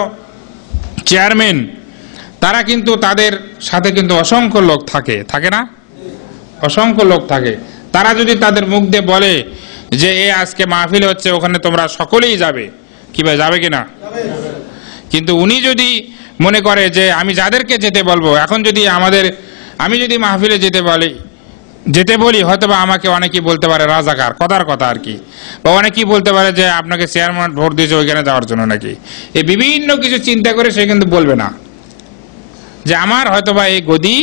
চেয়ারম্যান, তারা কিন্তু তাদের সাথে কিন্তু অসংখ্য লোক থাকে না? অসংখ্য লোক থাকে। তারা যদি তাদের মুখ দিয়ে বলে যে এ আজকে মাহফিল হচ্ছে, ওখানে তোমরা সকলেই যাবে, কিভাবে যাবে কিনা? কিন্তু উনি যদি মনে করে যে আমি যাদেরকে যেতে বলবো, এখন যদি আমি যদি মাহফিলে যেতে বলি, হয়তো বা আমাকে অনেকেই বলতে পারে রাজাকার, কথার কথা আর কি, বা অনেকেই বলতে পারে যে আপনাকে চেয়ারম্যান ভোট দিয়েছে ওইখানে যাওয়ার জন্য নাকি, এই বিভিন্ন কিছু চিন্তা করে সে কিন্তু বলবে না যে আমার হয়তো বা এই গদি,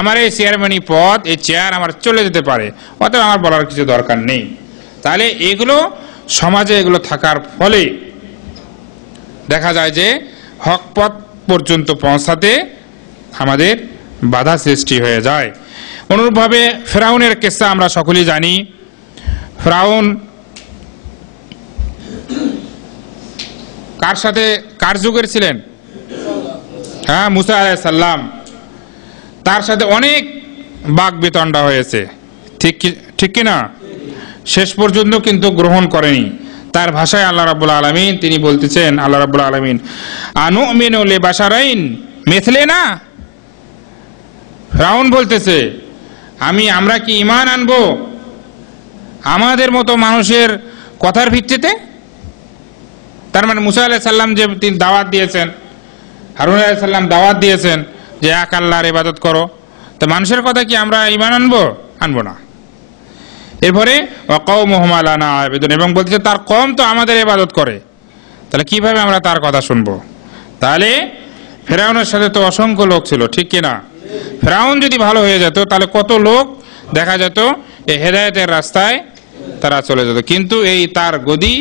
আমার এই চেয়ারম্যানি পদ, এই চেয়ার আমার চলে যেতে পারে, অতএব আমার বলার কিছু দরকার নেই। তাহলে এগুলো সমাজে এগুলো থাকার ফলে দেখা যায় যে হক পথ পর্যন্ত পৌঁছাতে আমাদের বাধা সৃষ্টি হয়ে যায়। অনুরূপভাবে ফেরাউনের কিসসা আমরা সকলেই জানি। ফেরাউন কার সাথে, কার যুগের ছিলেন? হ্যাঁ, মুসা আলাইহিস সালাম। তার সাথে অনেক বাক বিতণ্ডা হয়েছে, ঠিক কিনা? শেষ পর্যন্ত কিন্তু গ্রহণ করেনি। তার ভাষায় আল্লাহ রাব্বুল আলামিন তিনি বলতেছেন, আল্লাহ রাব্বুল আলামিন আনুমিনু লিবাশারাইন মিথলিনা, ফেরাউন বলতেছে আমরা কি ঈমান আনবো আমাদের মতো মানুষের কথার ভিত্তিতে? তার মানে মুসা আলাইহিস সালাম যে তিনি দাওয়াত দিয়েছেন, হারুন আলাইহিস সালাম দাওয়াত দিয়েছেন যে এক আল্লাহর ইবাদত করো, তো মানুষের কথা কি আমরা ঈমান আনবো না। এরপরে ওয়াকাউমুহুম লানা আবিদুন, এবং বলতেছে তার কওম তো আমাদের ইবাদত করে, তাহলে কিভাবে আমরা তার কথা শুনবো? তাহলে ফেরাউনের সাথে তো অসংখ্য লোক ছিল, ঠিক কিনা? ফেরাউন যদি ভালো হয়ে যেত তাহলে কত লোক দেখা যেত এই হেদায়েতের রাস্তায় তারা চলে যেত। কিন্তু এই তার গদি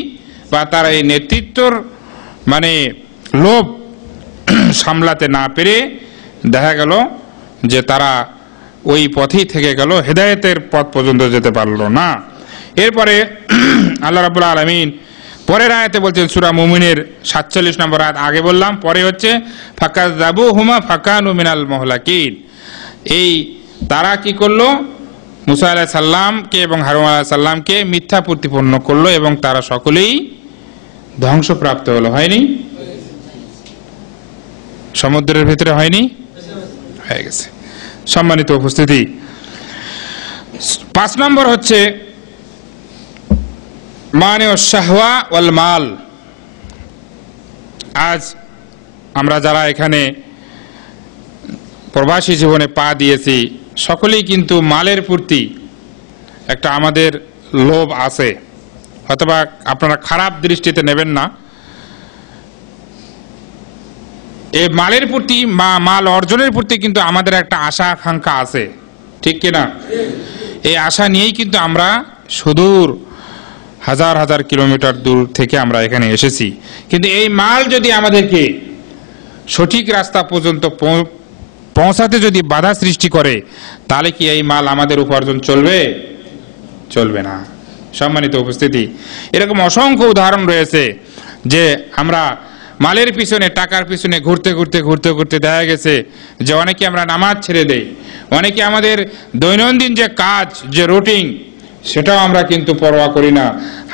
বা তার এই নেতৃত্বর মানে লোভ সামলাতে না পেরে দেখা গেল যে তারা ওই পথেই থেকে গেল, হেদায়েতের পথ পর্যন্ত যেতে পারলো না। এরপরে আল্লাহ রাব্বুল আলামিন পরের আয়াতে বলছেন, সূরা মুমিনের 47 নম্বর আয়াত আগে বললাম, পরে হচ্ছে ফাকাযাবুহুমা ফাকানু মিনাল মুহলাকিন। এই তারা কি করলো? মুসা আলাইহিস সালামকে এবং হারুন আলাইহিস সালামকে মিথ্যা প্রতিপন্ন করলো এবং তারা সকলেই ধ্বংসপ্রাপ্ত হলো। হয়নি? সমুদ্রের ভিতরে হয়নি? হয়ে গেছে। সম্মানিত উপস্থিতি, 5 নম্বর হচ্ছে মানে শাহওয়া ওয়াল মাল। আজ আমরা যারা এখানে প্রবাসী জীবনে পা দিয়েছি সকলেই কিন্তু মালের প্রতি একটা আমাদের লোভ আছে, অথবা আপনারা খারাপ দৃষ্টিতে নেবেন না। এই মালের প্রতি মাল অর্জনের প্রতি কিন্তু আমাদের একটা আশা আকাঙ্ক্ষা আছে, ঠিক কিনা? এই আশা নিয়েই কিন্তু আমরা সুদূর হাজার হাজার কিলোমিটার দূর থেকে আমরা এখানে এসেছি। কিন্তু এই মাল যদি আমাদেরকে সঠিক রাস্তা পর্যন্ত পৌঁছাতে যদি বাধা সৃষ্টি করে, তাহলে কি এই মাল আমাদের উপার্জন চলবে? চলবে না। সম্মানিত উপস্থিতি, এরকম অসংখ্য উদাহরণ রয়েছে যে আমরা মালের পিছনে, টাকার পিছনে ঘুরতে ঘুরতে ঘুরতে ঘুরতে দেখা গেছে যে অনেকে আমরা নামাজ ছেড়ে দেই, অনেকে আমাদের দৈনন্দিন যে কাজ, যে রুটিন, সেটাও আমরা কিন্তু পরোয়া করি না,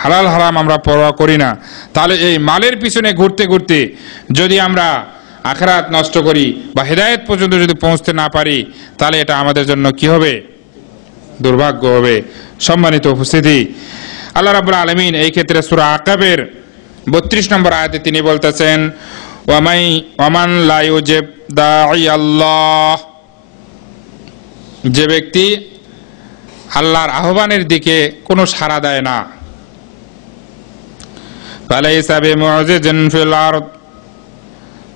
হালাল হারাম আমরা পরোয়া করি না। তাহলে এই মালের পিছনে ঘুরতে ঘুরতে যদি আমরা আখিরাত নষ্ট করি বা হেদায়েত পর্যন্ত যদি পৌঁছতে না পারি, তাহলে এটা আমাদের জন্য কি হবে? দুর্ভাগ্য হবে। সম্মানিত উপস্থিতি, আল্লাহ রাব্বুল আলামিন এই ক্ষেত্রে সূরা আকাবের 32 নম্বর আয়াতে তিনি বলতেছেন, ওয়ামান লা ইউজিব দাঈ আল্লাহ, যে ব্যক্তি আল্লাহর আহ্বানের দিকে কোনো সাড়া দেয় না, ফালাইসা বিমুজিজিন ফিল আরদ,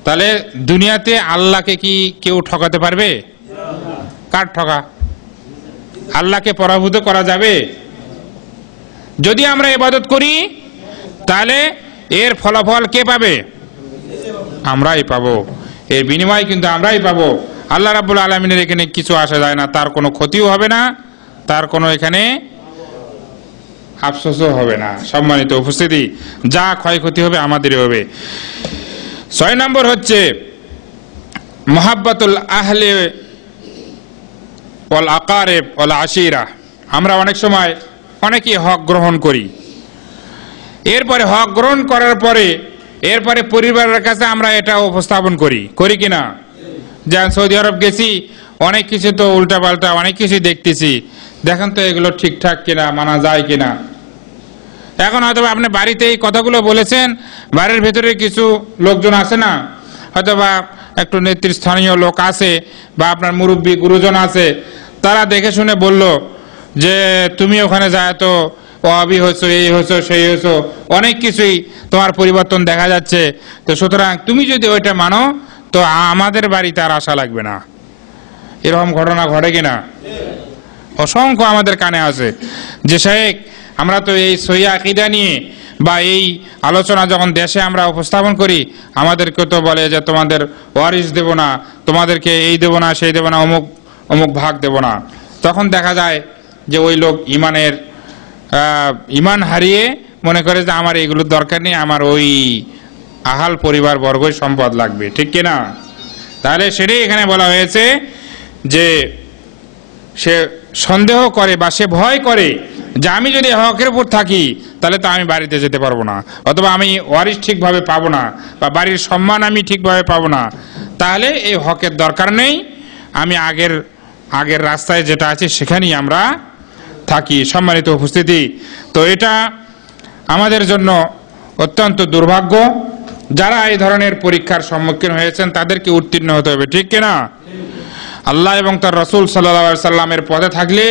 তাহলে দুনিয়াতে আল্লাহকে কি কেউ ঠকাতে পারবে? কার ঠকা? আল্লাহকে পরাভূত করা যাবে? যদি আমরা ইবাদত করি তাহলে এর ফলাফল কে পাবে? আমরাই পাবো, এর বিনিময় কিন্তু আমরাই পাবো। আল্লাহ রাব্বুল আলামিনের এখানে কিছু আসা যায় না, তার কোনো ক্ষতিও হবে না, তার কোনো এখানে আফসোসও হবে না। সম্মানিত উপস্থিতি, যা ক্ষয়ক্ষতি হবে আমাদেরই হবে। 6 নম্বর হচ্ছে মুহাব্বাতুল আহলে ওয়াল আকারিব ওয়াল আশিরা। আমরা অনেক সময় অনেকেই হক গ্রহণ করি, এরপরে হক গ্রহণ করার পরে এরপরে পরিবারের কাছে আমরা এটা উপস্থাপন করি কিনা? যেমন সৌদি আরব গেছি, অনেক কিছু তো উল্টাপাল্টা অনেক কিছু দেখতেছি, দেখেন তো এগুলো ঠিকঠাক কিনা, মানা যায় কিনা। এখন হয়তো আপনি বাড়িতে এই কথাগুলো বলেছেন, বাড়ির ভেতরে কিছু লোকজন আছে না, হয়তোবা একটু নেতৃস্থানীয় লোক আছে বা আপনার মুরব্বী গুরুজন আছে, তারা দেখে শুনে বলল যে তুমি ওখানে যায় তো ওয়াহাবি হয়েছো, এই হয়েছো, সেই হয়েছো, অনেক কিছুই তোমার পরিবর্তন দেখা যাচ্ছে, তো সুতরাং তুমি যদি ওইটা মানো তো আমাদের বাড়িতে আর আসা লাগবে না। এরকম ঘটনা ঘটে কিনা? অসংখ্য আমাদের কানে আছে যে শেখ, আমরা তো এই সহিহ আকীদা নিয়ে বা এই আলোচনা যখন দেশে আমরা উপস্থাপন করি, আমাদেরকে তো বলে যে তোমাদের ওয়ারিস দেব না, তোমাদেরকে এই দেব না, সেই দেব না, অমুক অমুক ভাগ দেব না। তখন দেখা যায় যে ওই লোক ইমান হারিয়ে মনে করে যে আমার এইগুলোর দরকার নেই, আমার ওই আহাল পরিবার বর্গই সম্পদ লাগবে, ঠিক কিনা? তাহলে সেটাই এখানে বলা হয়েছে যে সে সন্দেহ করে বা সে ভয় করে যে আমি যদি হকের উপর থাকি তাহলে তো আমি বাড়িতে যেতে পারবো না, অথবা আমি ওয়ারিস ঠিকভাবে পাবো না, বা বাড়ির সম্মান আমি ঠিকভাবে পাবো না, তাহলে এই হকের দরকার নেই, আমি আগের রাস্তায় যেটা আছে সেখানেই আমরা থাকি। সম্মানিত উপস্থিতি, তো এটা আমাদের জন্য অত্যন্ত দুর্ভাগ্য। যারা এই ধরনের পরীক্ষার সম্মুখীন হয়েছেন তাদেরকে উত্তীর্ণ হতে হবে, ঠিক কিনা? আল্লাহ এবং তার রাসূল সাল্লাল্লাহু আলাইহি সাল্লামের পথে থাকলে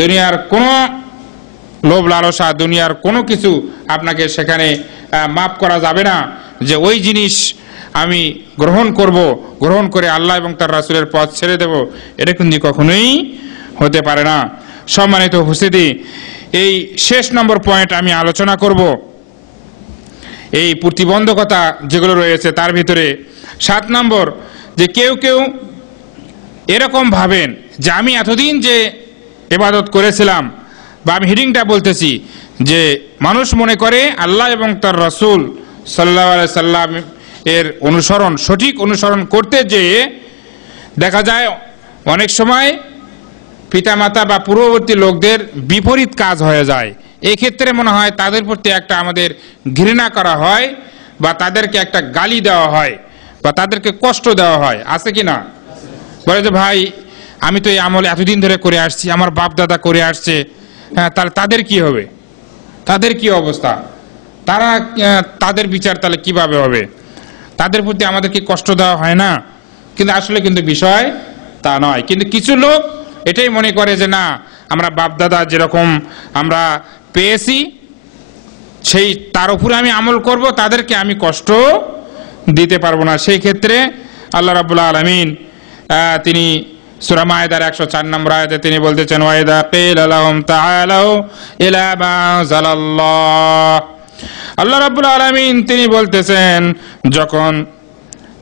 দুনিয়ার কোনো লোভ লালসা, দুনিয়ার কোনো কিছু আপনাকে সেখানে মাফ করা যাবে না যে ওই জিনিস আমি গ্রহণ করে আল্লাহ এবং তার রাসূলের পথ ছেড়ে দেব, এটা কিন্তু কখনোই হতে পারে না। সম্মানিত উপস্থিতি, এই শেষ নম্বর পয়েন্ট আমি আলোচনা করব এই প্রতিবন্ধকতা যেগুলো রয়েছে তার ভিতরে 7 নম্বর, যে কেউ এরকম ভাবেন যে আমি এতদিন যে ইবাদত করেছিলাম, বা আমি হিডিংটা বলতেছি যে মানুষ মনে করে আল্লাহ এবং তার রাসূল সাল্লাল্লাহু আলাইহি সাল্লাম এর সঠিক অনুসরণ করতে যেয়ে দেখা যায় অনেক সময় পিতামাতা বা পূর্ববর্তী লোকদের বিপরীত কাজ হয়ে যায়। এই ক্ষেত্রে মনে হয় তাদের প্রতি একটা আমাদের ঘৃণা করা হয়, বা তাদেরকে একটা গালি দেওয়া হয়, বা তাদেরকে কষ্ট দেওয়া হয়, আছে কি না? বলে যে ভাই আমি তো এই আমল এতদিন ধরে করে আসছি, আমার বাপ দাদা করে আসছে, হ্যাঁ, তাহলে তাদের কি হবে, তাদের কি অবস্থা, তারা তাদের বিচার তাহলে কিভাবে হবে, তাদের প্রতি আমাদের কি কষ্ট দেওয়া হয় না? কিন্তু আসলে কিন্তু বিষয় তা নয়। কিন্তু কিছু লোক এটাই মনে করে যে না, আমরা বাপ দাদা যেরকম আমরা পেয়েছি সেই তার উপরে আমি আমল করব, তাদেরকে আমি কষ্ট দিতে পারবো না। সেই ক্ষেত্রে আল্লাহ রাব্বুল আলামিন তিনি সূরা মায়েদার 104 নম্বর আয়াতে তিনি বলতেছেন, ওয়াইদা কিলা লাহুম তাআলাউ ইলা মা আনজালাল্লাহ। আল্লাহ রাব্বুল আলামিন তিনি বলতেছেন, যখন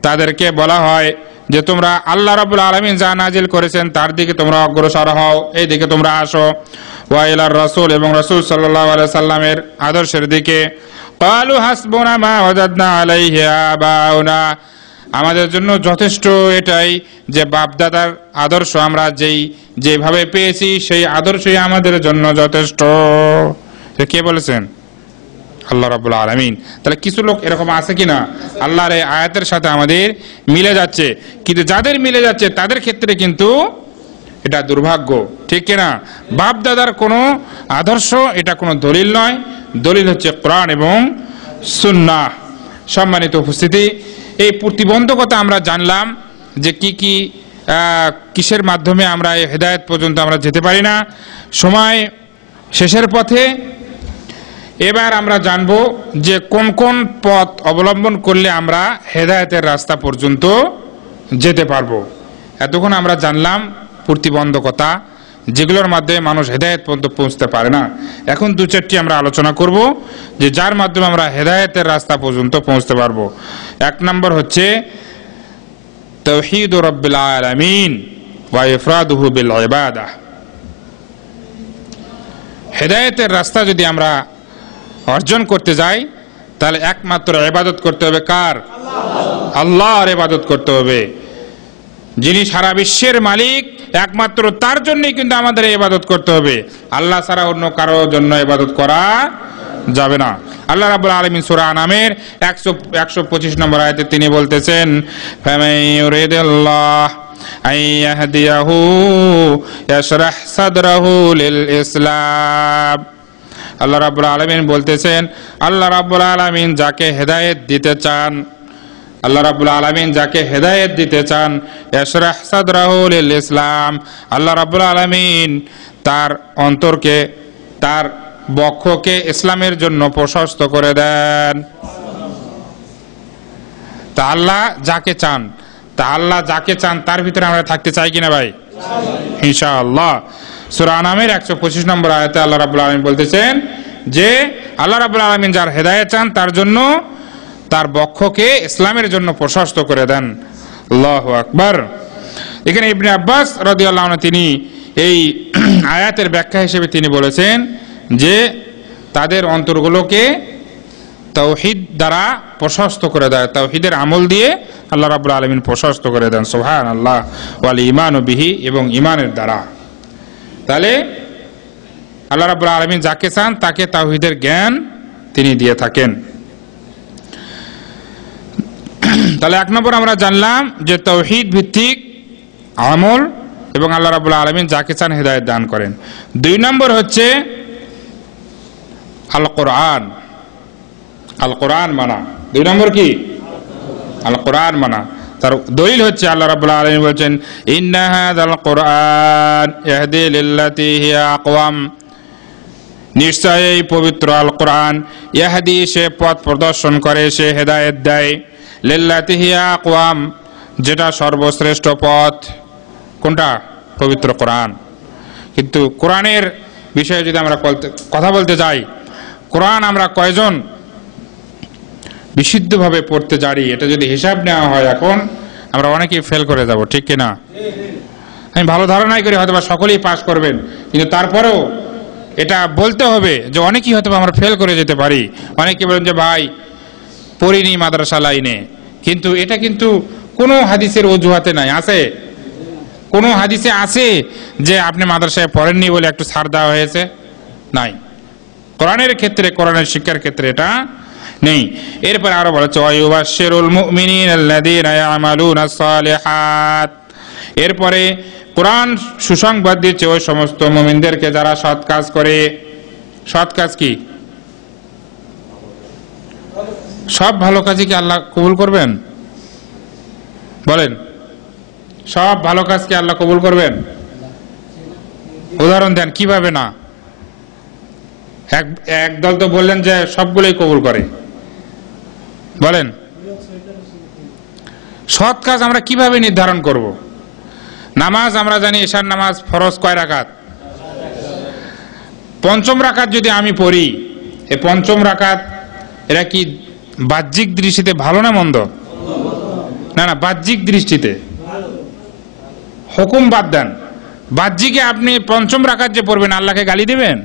তাদেরকে বলা হয় যে তোমরা আল্লাহ রাব্বুল আলামিন যা নাজিল করেছেন তার দিকে তোমরা অগ্রসর হও, এই দিকে তোমরা আসো, ওয়া ইলার রাসূল এবং রাসূল সাল্লাল্লাহু আলাইহি সাল্লামের আদর্শের দিকে, ক্বালু হাসবুনা মা ওয়াজাদনা আলাইহি আবাউনা, আমাদের জন্য যথেষ্ট এটাই যে বাপ দাদার আদর্শ আমরা যেভাবে পেয়েছি সেই আদর্শই আমাদের জন্য যথেষ্ট। কে বলেছেন? আল্লাহ রাব্বুল আলামিন। তাহলে কিছু লোক এরকম আছে কিনা আল্লাহর এই আয়াতের সাথে আমাদের মিলে যাচ্ছে, কিন্তু যাদের মিলে যাচ্ছে তাদের ক্ষেত্রে কিন্তু এটা দুর্ভাগ্য, ঠিক কিনা? বাপ দাদার কোনো আদর্শ এটা কোনো দলিল নয়, দলিল হচ্ছে কোরআন এবং সুন্নাহ। সম্মানিত উপস্থিতি, এই প্রতিবন্ধকতা আমরা জানলাম যে কি কি কিসের মাধ্যমে আমরা এই হেদায়েত পর্যন্ত আমরা যেতে পারি না। সময় শেষের পথে, এবার আমরা জানব যে কোন কোন পথ অবলম্বন করলে আমরা হেদায়েতের রাস্তা পর্যন্ত যেতে পারবো। এতক্ষণ আমরা জানলাম প্রতিবন্ধকতা, যেগুলোর মাধ্যমে মানুষ হেদায়েত পর্যন্ত পৌঁছতে পারে না। এখন দু চারটি আমরা আলোচনা করব যে যার মাধ্যমে আমরা হেদায়েতের রাস্তা পর্যন্ত পৌঁছতে পারবো। এক নম্বর হচ্ছে তাওহীদ রাব্বিল আলামিন ওয়া ইফরাদুহু বিল ইবাদাহ। হেদায়েতের রাস্তা যদি আমরা অর্জন করতে যাই তাহলে একমাত্র ইবাদত করতে হবে কার? আল্লাহর ইবাদত করতে হবে, যিনি সারা বিশ্বের মালিক, একমাত্র তার জন্যই কিন্তু আমাদের ইবাদত করতে হবে। আল্লাহ ছাড়া অন্য কারো জন্য ইবাদত করা যাবে না। আল্লাহ রাব্বুল আলামিন সূরা আনামের 125 নম্বর আয়াতে তিনি বলতেছেন, ফামান ইউরিদুল্লাহ আন ইয়াহদিয়াহু ইয়াশরাহ সাদরাহু লিল ইসলাম। আল্লাহ রাব্বুল আলামিন বলতেছেন, আল্লাহ রাব্বুল আলামিন যাকে হেদায়েত দিতে চান, আল্লাহ রাব্বুল আলামিন যাকে হেদায়েত দিতে চান, ইয়াশরাহ সাদরাহু লিল ইসলাম, আল্লাহ রাব্বুল আলামিন তার অন্তরকে, তার বক্ষকে ইসলামের জন্য প্রশস্ত করে দেন। তা আল্লাহ যাকে চান তার ভিতরে আমরা থাকতে চাই কিনা ভাই? ইনশাআল্লাহ। সূরা আনামের 125 নম্বর আয়াতে আল্লাহ রাব্বুল আলামিন বলতেছেন যে আল্লাহ রাব্বুল আলামিন যার হেদায়েত চান তার জন্য তার বক্ষকে ইসলামের জন্য প্রশস্ত করে দেন। আল্লাহু আকবার। এখানে ইবনে আব্বাস রাদিয়াল্লাহু আনহু তিনি এই আয়াতের ব্যাখ্যা হিসেবে তিনি বলেছেন যে তাদের অন্তরগুলোকে তাওহীদ দ্বারা প্রশস্ত করে দেয়, তাওহীদের আমল দিয়ে আল্লাহ রাব্বুল আলামিন প্রশস্ত করে দেন। সুবহানাল্লাহ। ওয়াল ঈমানু বিহি, এবং ঈমানের দ্বারা। তাহলে আল্লাহ রাব্বুল আলামিন যাকে চান তাকে তাওহীদের জ্ঞান তিনি দিয়ে থাকেন। তাহলে এক নম্বর আমরা জানলাম যে তাওহীদ ভিত্তিক আমল এবং আল্লাহ রাব্বুল আলামিন যাকে চান হেদায়েত দান করেন। দুই নম্বর হচ্ছে আল কোরআন, আল কোরআন মানা। দুই নম্বর কি? আল কোরআন মানা। তার দলিল হচ্ছে আল্লাহ রাব্বুল আলামিন বলেন, ইন্না হাযাল কোরআন ইয়াহদি লিল্লাতী হিয়া আকওয়াম, নিশ্চয় এই পবিত্র আল কোরআন ইয়াহদি, সে পথ প্রদর্শন করে, সে হেদায়েত দেয়, লিল্লাতী হিয়া আকওয়াম, যেটা সর্বশ্রেষ্ঠ পথ। কোনটা? পবিত্র কোরআন। কিন্তু কোরআনের বিষয়ে যদি আমরা কথা বলতে যাই, কোরআন আমরা কয়জন বিশুদ্ধভাবে পড়তে জানি, এটা যদি হিসাব নেওয়া হয় এখন আমরা অনেকেই ফেল করে যাব, ঠিক কিনা? আমি ভালো ধারণাই করি হয়তো বা সকলেই পাস করবেন, কিন্তু তারপরেও এটা বলতে হবে যে অনেকেই হয়তো আমরা ফেল করে যেতে পারি। অনেকে বলেন যে ভাই পড়িনি মাদ্রাসা লাইনে, কিন্তু এটা কিন্তু কোনো হাদিসের অজুহাতে নাই। আছে কোনো হাদিসে আছে যে আপনি মাদ্রাসায় পড়েননি বলে একটু ছাড় দেওয়া হয়েছে? নাই। কোরআনের ক্ষেত্রে, কোরআনের শিক্ষার ক্ষেত্রে এটা নেই। এরপরে আরো বলা হচ্ছে ওয়ায়ুবাশশিরুল মুমিনিনা আল্লাযীনা ইয়ামালুনাস সালিহাত। এরপরে কোরআন সুসংবাদ দিয়েছে ওই সমস্ত মুমিনদেরকে যারা সৎ কাজ করে। সৎ কাজ কি? সব ভালো কাজই কি আল্লাহ কবুল করবেন? বলেন, সব ভালো কাজ কি আল্লাহ কবুল করবেন? উদাহরণ দেন, কিভাবে না? একদল তো বললেন যে সবগুলোই কবুল করে। বলেন, সৎ কাজ আমরা কিভাবে নির্ধারণ করব? নামাজ আমরা জানি এশার নামাজ ফরজ কয় রাকাত? ৫ম রাকাত যদি আমি পড়ি, এই ৫ম রাকাত এরা কি বাহ্যিক দৃষ্টিতে ভালো না মন্দ? না না, বাহ্যিক দৃষ্টিতে। হুকুম বাদ দেন, বাহ্যিকে আপনি ৫ম রাকাত যে পড়বেন আল্লাহকে গালি দেবেন?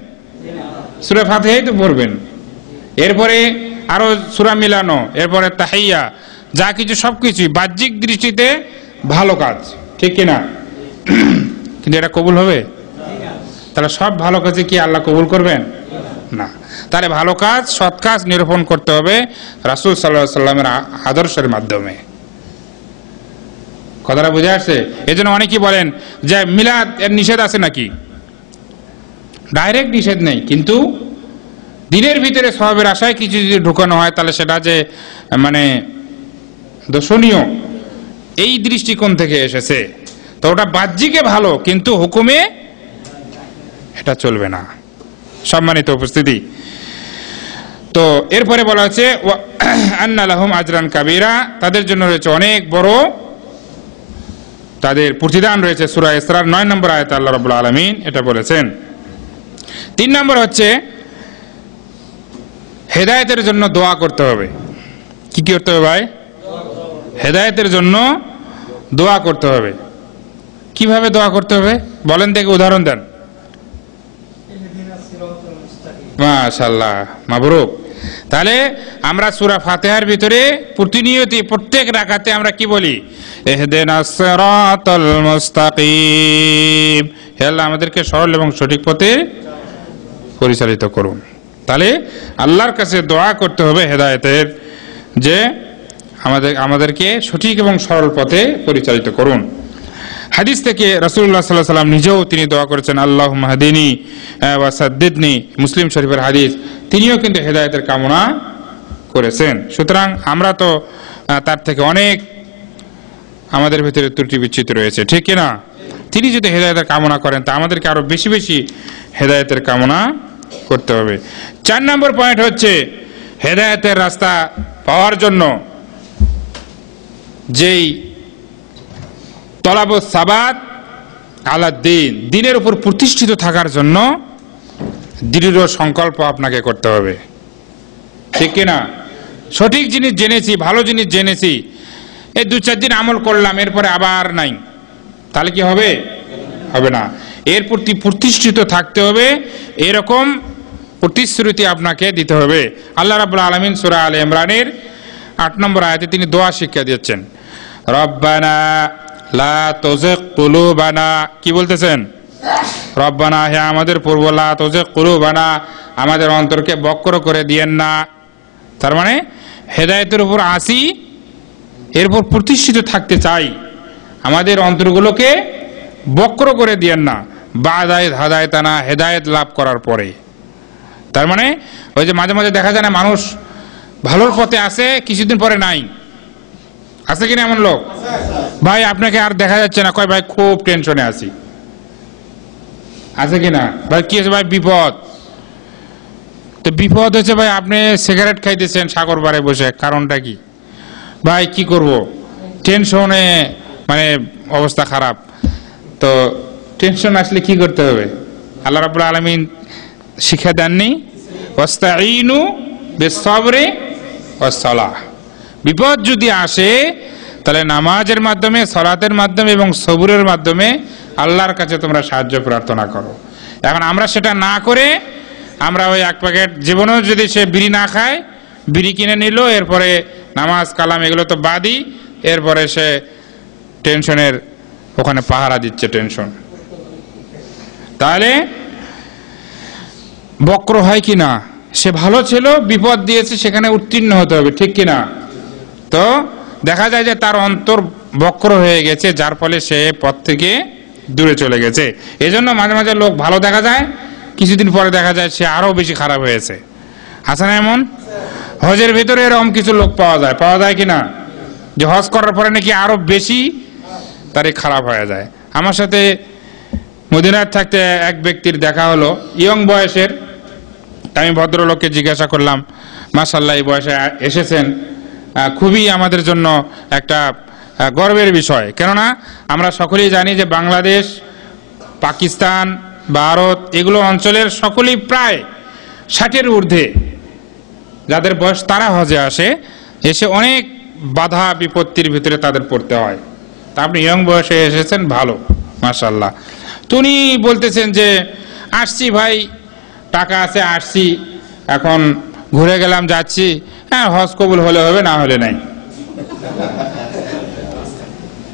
সূরা ফাতিহাই তো পড়বেন, এরপরে আরো সূরা মিলানো, এরপরে তাহিয়া, যা কিছু সবকিছুই বাহ্যিক দৃষ্টিতে ভালো কাজ, ঠিক কিনা? কিন্তু এটা কবুল হবে? তাহলে সব ভালো কাজে কি আল্লাহ কবুল করবেন? না। তাহলে ভালো কাজ, সৎ কাজ নিরূপণ করতে হবে রাসূল সাল্লাল্লাহু আলাইহি সাল্লামের আদর্শের মাধ্যমে। কথাটা বুঝে আসছে? এজন্য অনেকেই বলেন যে মিলাদ এর নিষেধ আছে নাকি? ডাইরেক্ট নিষেধ নেই, কিন্তু দিনের ভিতরে সওয়াবের আশায় কিছু যদি ঢুকানো হয় তাহলে সেটা যে মানে দর্শনীয়, এই দৃষ্টিকোণ থেকে এসেছে। তো ওটা বাহ্যিকে ভালো, কিন্তু হুকুমে এটা চলবে না। সম্মানিত উপস্থিতি, তো এরপরে বলা হচ্ছে আন্না লাহুম আজরান কাবীরা, তাদের জন্য রয়েছে অনেক বড় তাদের প্রতিদান রয়েছে। সূরা ইসরার ৯ নম্বর আয়াতে আল্লাহ রাব্বুল আলামিন এটা বলেছেন। ৩ নম্বর হচ্ছে হেদায়েতের জন্য দোয়া করতে হবে। কি করতে হবে ভাই? হেদায়েতের জন্য দোয়া করতে হবে। কিভাবে দোয়া করতে হবে বলেন দেখে, উদাহরণ দেন। মাশাআল্লাহ, মাবরুক। তাহলে আমরা সূরা ফাতিহার ভিতরে প্রতিনিয়ত প্রত্যেক রাকাতে আমরা কি বলি? ইহদিনাস সিরাতাল মুস্তাকিম, হে আল্লাহ আমাদেরকে সরল এবং সঠিক পথে পরিচালিত করুন। তাহলে আল্লাহর কাছে দোয়া করতে হবে হেদায়েতের, যে আমাদেরকে সঠিক এবং সরল পথে পরিচালিত করুন। হাদিস থেকে রাসূলুল্লাহ সাল্লাল্লাহু আলাইহি ওয়াসাল্লাম নিজেও তিনি দোয়া করেছেন, আল্লাহুম্মা হাদিনি ওয়া সাদ্দিদনি, মুসলিম শরীফের হাদিস। তিনিও কিন্তু হেদায়েতের কামনা করেছেন। সুতরাং আমরা তো তার থেকে অনেক আমাদের ভিতরে ত্রুটি বিচ্যুতি রয়েছে, ঠিক কিনা? তিনি যদি হেদায়েতের কামনা করেন তা আমাদেরকে আরো বেশি বেশি হেদায়েতের কামনা করতে হবে। ৪ নম্বর পয়েন্ট হচ্ছে হেদায়েতের রাস্তা পাওয়ার জন্য যেই তলাবুস সাবাত আলা দ্বীন, দ্বীনের উপর প্রতিষ্ঠিত থাকার জন্য দৃঢ় সংকল্প আপনাকে করতে হবে, ঠিক কিনা? সঠিক জিনিস জেনেছি, ভালো জিনিস জেনেছি, এই ২-৪ দিন আমল করলাম, এরপরে আবার নাই, তাহলে কি হবে? হবে না। এর প্রতি প্রতিষ্ঠিত থাকতে হবে, এরকম প্রতিশ্রুতি আপনাকে দিতে হবে। আল্লাহ রাব্বুল আলামিন সূরা আলে ইমরানের ৮ নম্বর আয়াতে তিনি দোয়া শিক্ষা দিচ্ছেন, রব্বানা লা তুযিগ কুলুবানা। কি বলতেছেন? রব্বানা, হে আমাদের প্রভু, লা তুযিগ কুলুবানা, আমাদের অন্তরকে বক্র করে দিয়েন না। তার মানে হেদায়েতের উপর আসি, এরপর প্রতিষ্ঠিত থাকতে চাই, আমাদের অন্তরগুলোকে বক্র করে দিয়েন না। বাদায়ে হাদায়াতানা, হেদায়েত লাভ করার পরে। তার মানে ওই যে মাঝে মাঝে দেখা যায় না, মানুষ ভালোর পথে আসে, কিছুদিন পরে নাই। আছে কিনা এমন লোক? ভাই আপনাকে আর দেখা যাচ্ছে না, কয় ভাই খুব টেনশনে আছি। আছে কিনা? ভাই কি আছে ভাই? বিপদ। তো বিপদ হচ্ছে ভাই আপনি সিগারেট খাইতেছেন সাগর পাড়ে বসে, কারণটা কি? ভাই কি করব, টেনশনে মানে অবস্থা খারাপ। তো টেনশন আসলে কি করতে হবে? আল্লাহ রাব্বুল আলামিন শিক্ষা দেননি, ওয়াস্তাঈনু বিস-সাবরি ওয়াস-সালাহ। বিপদ যদি আসে তাহলে নামাজের মাধ্যমে, সালাতের মাধ্যমে এবং সবরের মাধ্যমে আল্লাহর কাছে তোমরা সাহায্য প্রার্থনা করো। এখন আমরা সেটা না করে আমরা ওই এক প্যাকেট, জীবনেও যদি সে বিড়ি না খায়, বিড়ি কিনে নিল, এরপরে নামাজ কালাম এগুলো তো বাদই, এরপরে সে টেনশনের ওখানে পাহারা দিচ্ছে, টেনশন। তাহলে বক্র হয় কি না? সে ভালো ছিল, বিপদ দিয়েছে, সেখানে উত্তীর্ণ হতে হবে, ঠিক কিনা? তো দেখা যায় যে তার অন্তর বক্র হয়ে গেছে, যার ফলে সে পথ থেকে দূরে চলে গেছে। এজন্য মাঝে মাঝে লোক ভালো দেখা যায়, কিছুদিন পরে দেখা যায় সে আরো বেশি খারাপ হয়েছে। আছে না এমন? হজের ভিতরে এরকম কিছু লোক পাওয়া যায় কিনা, যে হজ করার পরে নাকি আরো বেশি তারই খারাপ হয়ে যায়। আমার সাথে মদিনায় থাকতে এক ব্যক্তির দেখা হলো, ইয়ং বয়সের। আমি ভদ্রলোককে জিজ্ঞাসা করলাম, মাশাআল্লাহ এই বয়সে এসেছেন, খুবই আমাদের জন্য একটা গর্বের বিষয়। কেননা আমরা সকলেই জানি যে বাংলাদেশ, পাকিস্তান, ভারত এগুলো অঞ্চলের সকলেই প্রায় 60-এর ঊর্ধ্বে যাদের বয়স তারা হজে এসে অনেক বাধা বিপত্তির ভিতরে তাদের পড়তে হয়। তা আপনি ইয়ং বয়সে এসেছেন, ভালো মাশাআল্লাহ। তো উনি বলতেছেন যে আসছি ভাই, টাকা আছে, আসছি, এখন ঘুরে গেলাম, যাচ্ছি, হ্যাঁ হজ কবুল হলে হবে, না হলে নাই।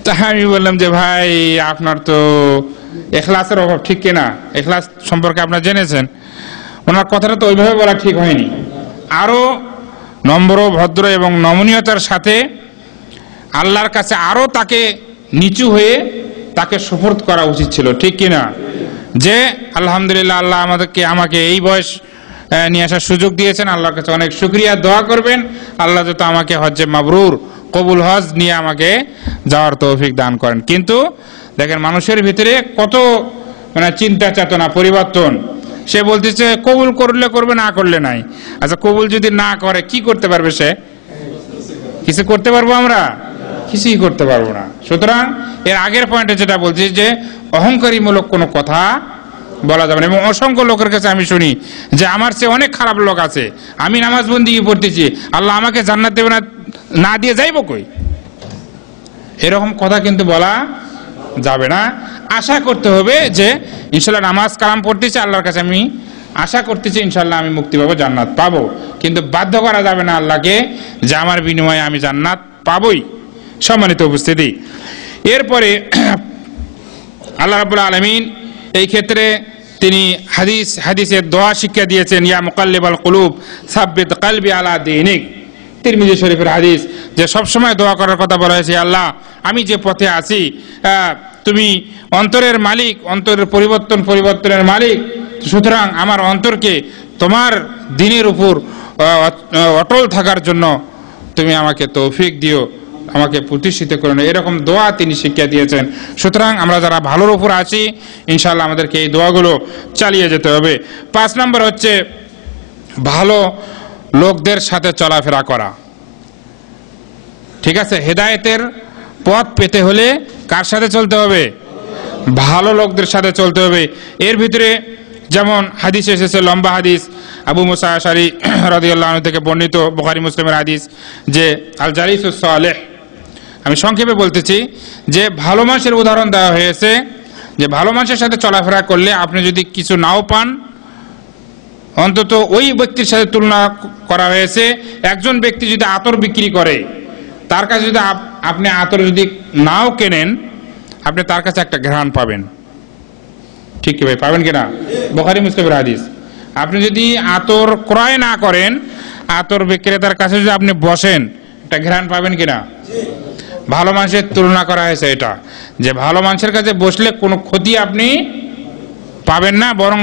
তা আমি বললাম যে ভাই আপনার তো এখলাসের অভাব, ঠিক কিনা? এখলাস সম্পর্কে আপনার জেনেছেন? ওনার কথাটা তো ওইভাবে বলা ঠিক হয়নি। আরো নম্র, ভদ্র এবং নমনীয়তার সাথে আল্লাহর কাছে আরো তাকে নিচু হয়ে তাকে সুপর্দ করা উচিত ছিল, ঠিক কিনা? যে আলহামদুলিল্লাহ, আল্লাহ আমাকে এই বয়স নিয়ে আসার সুযোগ দিয়েছেন, আল্লাহর কাছে অনেক শুকরিয়া, দোয়া করবেন আল্লাহ যত আমাকে হজ্জে মাবরুর, কবুল হজ নিয়ে আমাকে যাওয়ার তৌফিক দান করেন। কিন্তু দেখেন মানুষের ভিতরে কত চিন্তা চেতনা পরিবর্তন। সে বলতেছে কবুল করলে করবে, না করলে নাই। আচ্ছা কবুল যদি না করে কি করতে পারবে সে? কিছু করতে পারবো আমরা? কিছুই করতে পারবো না। সুতরাং এর আগের পয়েন্টে যেটা বলছি যে অহংকারীমূলক কোনো কথা বলা যাবে না। এবং অসংখ্য লোকের কাছে আমি শুনি যে আমার চেয়ে অনেক খারাপ লোক আছে, আমি নামাজ বন্দিগি পড়তেছি, আল্লাহ আমাকে জান্নাত দেবে না দিয়ে যাইব কই? এরকম কথা কিন্তু বলা যাবে না। আশা করতে হবে যে ইনশাল্লাহ নামাজ কালাম পড়তেছি, আল্লাহর কাছে আমি আশা করতেছি ইনশাল্লাহ আমি মুক্তি পাবো, জান্নাত পাবো। কিন্তু বাধ্য করা যাবে না আল্লাহকে যে আমার বিনিময়ে আমি জান্নাত পাবই। সম্মানিত উপস্থিতি, এরপরে আল্লাহ রাব্বুল আলামিন এই ক্ষেত্রে তিনি হাদিসের দোয়া শিক্ষা দিয়েছেন, ইয়া মুকাল্লিবাল কুলুব সাব্বিত কলবি আলা দীনিক। তিরমিজি শরীফের হাদিস, যে সবসময় দোয়া করার কথা বলা হয়েছে, আল্লাহ আমি যে পথে আছি, তুমি অন্তরের মালিক, অন্তরের পরিবর্তনের মালিক, সুতরাং আমার অন্তরকে তোমার দ্বীনের উপর অটল থাকার জন্য তুমি আমাকে তৌফিক দিও, আমাকে প্রতিষ্ঠিত করুন। এরকম দোয়া তিনি শিক্ষা দিয়েছেন। সুতরাং আমরা যারা ভালোর উপর আছি ইনশাআল্লাহ আমাদেরকে এই দোয়াগুলো চালিয়ে যেতে হবে। 5 নম্বর হচ্ছে ভালো লোকদের সাথে চলাফেরা করা। ঠিক আছে, হেদায়েতের পথ পেতে হলে কার সাথে চলতে হবে? ভালো লোকদের সাথে চলতে হবে। এর ভিতরে যেমন হাদিস এসেছে, লম্বা হাদিস, আবু মুসা আশআরী রাদিয়াল্লাহু আনহু থেকে বর্ণিত, বুখারী মুসলিমের হাদিস, যে আল জালিসুস সালেহ। আমি সংক্ষেপে বলতেছি যে ভালো মানুষের উদাহরণ দেওয়া হয়েছে, যে ভালো মানুষের সাথে চলাফেরা করলে আপনি যদি কিছু নাও পান, অন্তত ওই ব্যক্তির সাথে তুলনা করা হয়েছে, একজন ব্যক্তি যদি আতর বিক্রি করে, তার কাছে যদি আপনি আতর যদি নাও কেনেন, আপনি তার কাছে একটা ঘ্রাণ পাবেন। ঠিক কি ভাই, পাবেন কিনা? বুখারী মুসলিমের হাদিস। আপনি যদি আতর ক্রয় না করেন, আতর বিক্রেতার কাছে যদি আপনি বসেন, একটা ঘ্রাণ পাবেন কিনা? ভালো মানুষের তুলনা করা হয়েছে এটা, যে ভালো মানুষের কাছে বসলে কোনো ক্ষতি আপনি পাবেন না, বরং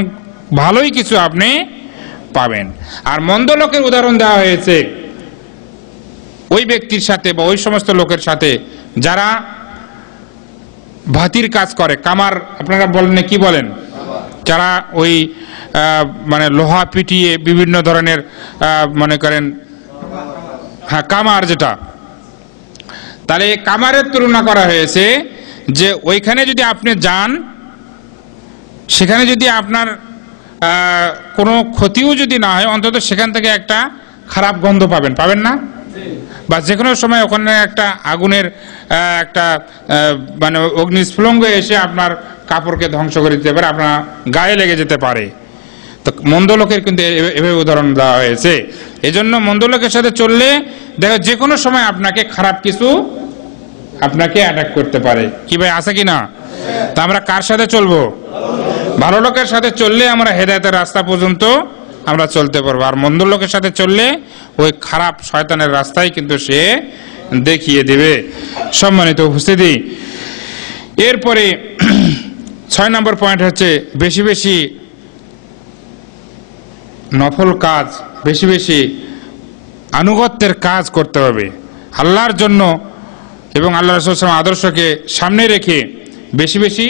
ভালোই কিছু আপনি পাবেন। আর মন্দ লোকের উদাহরণ দেওয়া হয়েছে ওই ব্যক্তির সাথে বা ওই সমস্ত লোকের সাথে যারা ভাতির কাজ করে, কামার, আপনারা বলেন কি বলেন, যারা ওই লোহা পিটিয়ে বিভিন্ন ধরনের মনে করেন, হ্যাঁ কামার যেটা, তাহলে কামারের তুলনা করা হয়েছে যে ওইখানে যদি আপনি যান, সেখানে যদি আপনার কোনো ক্ষতিও যদি না হয়, অন্তত সেখান থেকে একটা খারাপ গন্ধ পাবেন না? বা যে কোনো সময় ওখানে একটা আগুনের একটা অগ্নিস্ফুলঙ্গ এসে আপনার কাপড়কে ধ্বংস করে দিতে পারে, আপনার গায়ে লেগে যেতে পারে। তো মন্দ লোকের কিন্তু এভাবে উদাহরণ দেওয়া হয়েছে। এজন্য মন্দ লোকের সাথে চললে দেখো যে কোনো সময় আপনাকে খারাপ কিছু আপনাকে অ্যাটাক করতে পারে। কি ভাই, আছে কি না? তা আমরা কার সাথে চলবো? ভালো লোকের সাথে চললে আমরা হেদায়েতের রাস্তা পর্যন্ত আমরা চলতে পারবো। আর মন্দ লোকের সাথে চললে ওই খারাপ শয়তানের রাস্তায় কিন্তু সে দেখিয়ে দেবে। সম্মানিত উপস্থিতি, এরপরে 6 নম্বর পয়েন্ট হচ্ছে বেশি বেশি নফল কাজ, বেশি বেশি আনুগত্যের কাজ করতে হবে আল্লাহর জন্য এবং আল্লাহ রাসূল সাল্লাল্লাহু আলাইহি ওয়াসাল্লাম আদর্শকে সামনে রেখে বেশি বেশি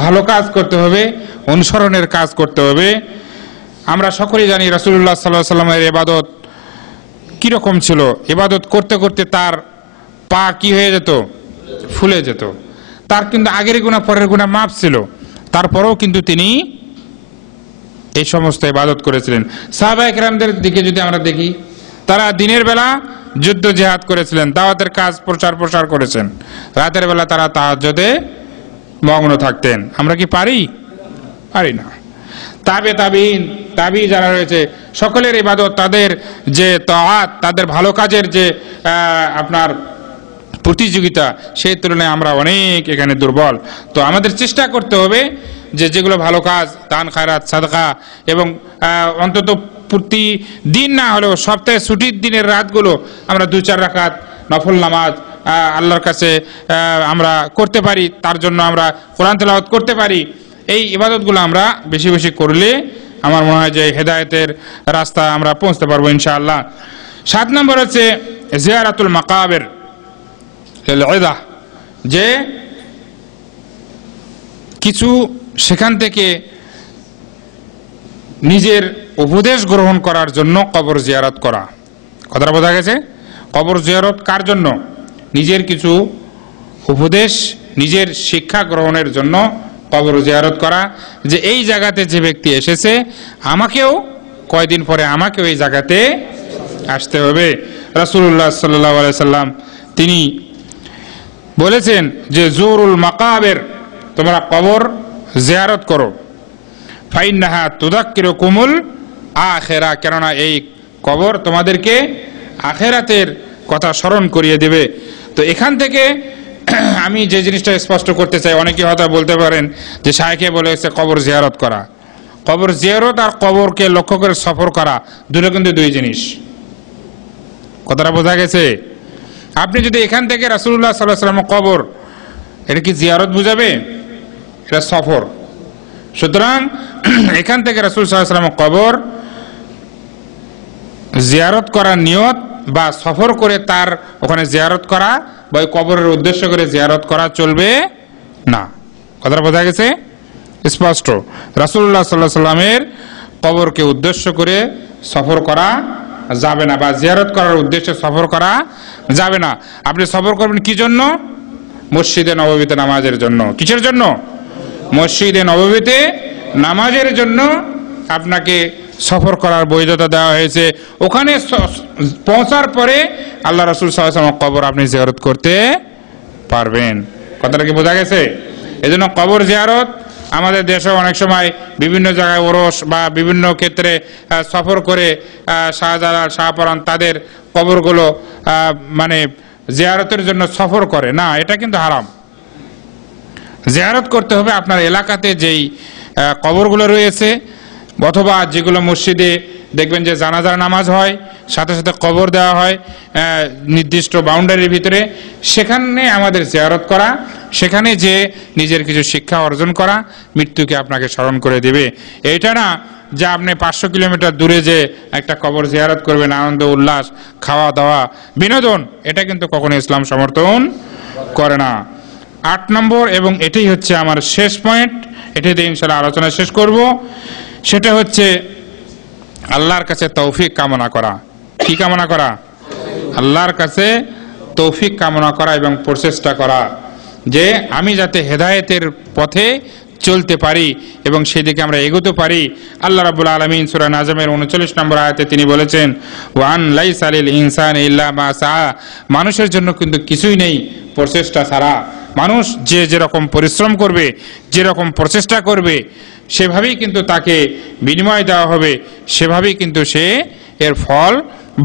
ভালো কাজ করতে হবে, অনুসরণের কাজ করতে হবে। আমরা সকলেই জানি রাসূলুল্লাহ সাল্লাল্লাহু আলাইহি ওয়াসাল্লামের ইবাদত কিরকম ছিল। ইবাদত করতে করতে তার পা কি হয়ে যেত? ফুলে যেত। তার কিন্তু আগের গুনাহ পরের গুনাহ মাফ ছিল, তারপরেও কিন্তু তিনি এই সমস্ত ইবাদত করেছিলেন। সাহাবায়ে কেরামদের দিকে যদি আমরা দেখি, তারা দিনের বেলা যুদ্ধ জিহাদ করেছিলেন, দাওয়াতের কাজ প্রচার করেছেন, রাতের বেলা তারা তাহাজ্জুদে মগ্ন থাকতেন। আমরা কি পারি? পারি না। তাবি যারা রয়েছে সকলের ইবাদত, তাদের যে তাআত, তাদের ভালো কাজের যে আপনার প্রতিযোগিতা, সেই তুলনায় আমরা অনেক এখানে দুর্বল। তো আমাদের চেষ্টা করতে হবে যে যেগুলো ভালো কাজ, দান খায়রাত সাদকা, এবং অন্তত প্রতিদিন না হলেও সপ্তাহে ছুটির দিনের রাতগুলো আমরা 2-4 রাকাত নফল নামাজ আল্লাহর কাছে আমরা করতে পারি, তার জন্য আমরা কোরআন তেলাওয়াত করতে পারি। এই ইবাদতগুলো আমরা বেশি বেশি করলে আমার মনে হয় যে হেদায়েতের রাস্তা আমরা পৌঁছতে পারবো ইনশাআল্লাহ। 7 নম্বর হচ্ছে জিয়ারাতুল মাকাবির, যে কিছু সেখান থেকে নিজের উপদেশ গ্রহণ করার জন্য কবর জিয়ারত করা। কথাটা বোঝা গেছে? কবর জিয়ারত কার জন্য? নিজের কিছু উপদেশ, নিজের শিক্ষা গ্রহণের জন্য কবর জিয়ারত করা, যে এই জায়গাতে যে ব্যক্তি এসেছে আমাকেও কয়দিন পরে আমাকেও এই জায়গাতে আসতে হবে। রাসূলুল্লাহ সাল্লাল্লাহু আলাইহি সাল্লাম তিনি বলেছেন যে জুরুল মাকাবির, তোমরা কবর জিয়ারত করো, ফাইন্নাহা তুযাক্কিরুকুমুল আখিরা, কেননা এই কবর তোমাদেরকে আখিরাতের কথা স্মরণ করিয়ে দেবে। তো এখান থেকে আমি যে জিনিসটা স্পষ্ট করতে চাই, অনেকে হয়তো বলতে পারেন যে শায়েখে বলেছে কবর জিয়ারত করা। কবর জিয়ারত আর কবরকে লক্ষ্য করে সফর করা দুটো কিন্তু দুই জিনিস। কথাটা বোঝা গেছে? আপনি যদি এখান থেকে রাসূলুল্লাহ সাল্লাল্লাহু আলাইহি ওয়াসাল্লাম কবর, এটা কি জিয়ারত বুঝাবে? এটা সফর। সুতরাং এখান থেকে রাসূল সাল্লাল্লাহু আলাইহি ওয়াসাল্লাম কবর জিয়ারত করার নিয়ত বা সফর করে তার ওখানে জিয়ারত করা বা কবরের উদ্দেশ্য করে জিয়ারত করা চলবে না। কথাটা বোঝা গেছে? স্পষ্ট। রাসূলুল্লাহ সাল্লাল্লাহু আলাইহি ওয়াসাল্লামের কবরকে উদ্দেশ্য করে সফর করা যাবে না, বা জিয়ারত করার উদ্দেশ্যে সফর করা যাবে না। আপনি সফর করবেন কি জন্য? মসজিদে নববীতে নামাজের জন্য। কিসের জন্য? মসজিদে নববীতে নামাজের জন্য আপনাকে সফর করার বৈধতা দেওয়া হয়েছে। ওখানে পৌঁছার পরে আল্লাহ রাসূল সাল্লাল্লাহু আলাইহি ওয়াসাল্লাম কবর আপনি জিয়ারত করতে পারবেন। কথাটা কি বোঝা গেছে? এজন্য কবর জিয়ারত আমাদের দেশে অনেক সময় বিভিন্ন জায়গায় ওরস বা বিভিন্ন ক্ষেত্রে সফর করে শাহজালাল, শাহপরান তাদের কবরগুলো মানে জিয়ারতের জন্য সফর করে না, এটা কিন্তু হারাম। জিয়ারত করতে হবে আপনার এলাকাতে যেই কবরগুলো রয়েছে, অথবা যেগুলো মসজিদে দেখবেন যে জানাজার নামাজ হয়, সাথে সাথে কবর দেওয়া হয় নির্দিষ্ট বাউন্ডারির ভিতরে, সেখানে আমাদের জিয়ারত করা, সেখানে যে নিজের কিছু শিক্ষা অর্জন করা, মৃত্যুকে আপনাকে স্মরণ করে দেবে। এইটা না যে আপনি 500 কিলোমিটার দূরে যে একটা কবর জিয়ারত করবেন, আনন্দ উল্লাস, খাওয়া দাওয়া, বিনোদন, এটা কিন্তু কখনো ইসলাম সমর্থন করে না। 8 নম্বর, এবং এটাই হচ্ছে আমার শেষ পয়েন্ট, এটাতে ইনশাআল্লাহ আলোচনা শেষ করব, সেটা হচ্ছে আল্লাহর কাছে তৌফিক কামনা করা। কি কামনা করা? আল্লাহর কাছে তৌফিক কামনা করা এবং প্রচেষ্টা করা যে আমি যাতে হেদায়েতের পথে চলতে পারি এবং সেদিকে আমরা এগোতে পারি। আল্লাহ রাব্বুল আলামিন সূরা নাজমের 39 নম্বর আয়াতে তিনি বলেছেন, ওয়ান লাইসা লিল ইনসানি ইল্লা মা সাআ, মানুষের জন্য কিন্তু কিছুই নেই প্রচেষ্টা ছাড়া। মানুষ যে যেরকম পরিশ্রম করবে, যেরকম প্রচেষ্টা করবে, সেভাবেই কিন্তু তাকে বিনিময় দেওয়া হবে, সেভাবেই কিন্তু সে এর ফল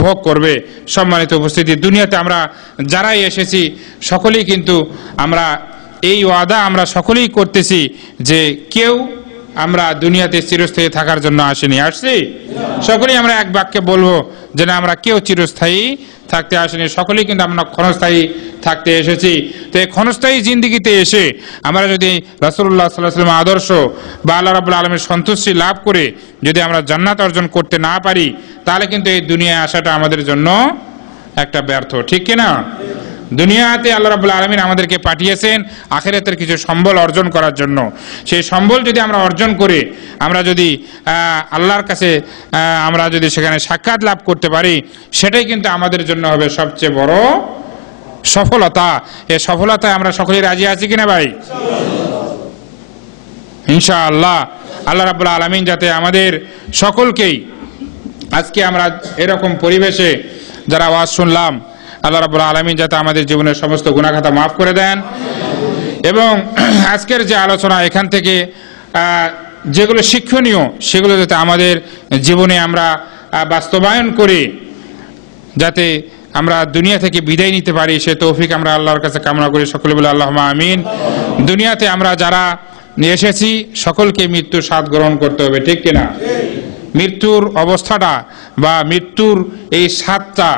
ভোগ করবে। সম্মানিত উপস্থিতি, দুনিয়াতে আমরা যারাই এসেছি সকলেই কিন্তু আমরা এই ওয়াদা আমরা সকলেই করতেছি যে কেউ আমরা দুনিয়াতে চিরস্থায়ী থাকার জন্য আসিনি, আসছি? সকলেই আমরা এক বাক্যে বলবো যে না, আমরা কেউ চিরস্থায়ী থাকতে আসেনি, সকলেই কিন্তু আমরা ক্ষণস্থায়ী থাকতে এসেছি। তো এই ক্ষণস্থায়ী জিন্দেগিতে এসে আমরা যদি রাসূলুল্লাহ সাল্লাল্লাহু আলাইহি ওয়াসাল্লামের আদর্শ বা আল্লাহ রাব্বুল আলামিনের সন্তুষ্টি লাভ করে যদি আমরা জান্নাত অর্জন করতে না পারি, তাহলে কিন্তু এই দুনিয়ায় আসাটা আমাদের জন্য একটা ব্যর্থ, ঠিক কিনা? দুনিয়াতে আল্লাহ রাব্বুল আলামিন আমাদেরকে পাঠিয়েছেন আখিরাতের কিছু সম্বল অর্জন করার জন্য। সেই সম্বল যদি আমরা অর্জন করে আমরা যদি আল্লাহর কাছে আমরা যদি সেখানে সাক্ষাৎ লাভ করতে পারি, সেটাই কিন্তু আমাদের জন্য হবে সবচেয়ে বড় সফলতা। এই সফলতায় আমরা সকলেই রাজি আছি কিনা ভাই? ইনশাআল্লাহ আল্লাহ রাব্বুল আলামিন যাতে আমাদের সকলকেই, আজকে আমরা এরকম পরিবেশে যারা ওয়াজ শুনলাম, আল্লাহ রাব্বুল আলামিন যাতে আমাদের জীবনের সমস্ত গুনাহ খাতা মাফ করে দেন, এবং আজকের যে আলোচনা এখান থেকে যেগুলো শিক্ষণীয় সেগুলো যাতে আমাদের জীবনে আমরা বাস্তবায়ন করে যাতে আমরা দুনিয়া থেকে বিদায় নিতে পারি, সে তৌফিক আমরা আল্লাহর কাছে কামনা করি। সকলে বলে আল্লাহুম্মা আমিন। দুনিয়াতে আমরা যারা এসেছি সকলকে মৃত্যুর স্বাদ গ্রহণ করতে হবে, ঠিক কিনা? মৃত্যুর অবস্থাটা বা মৃত্যুর এই স্বাদটা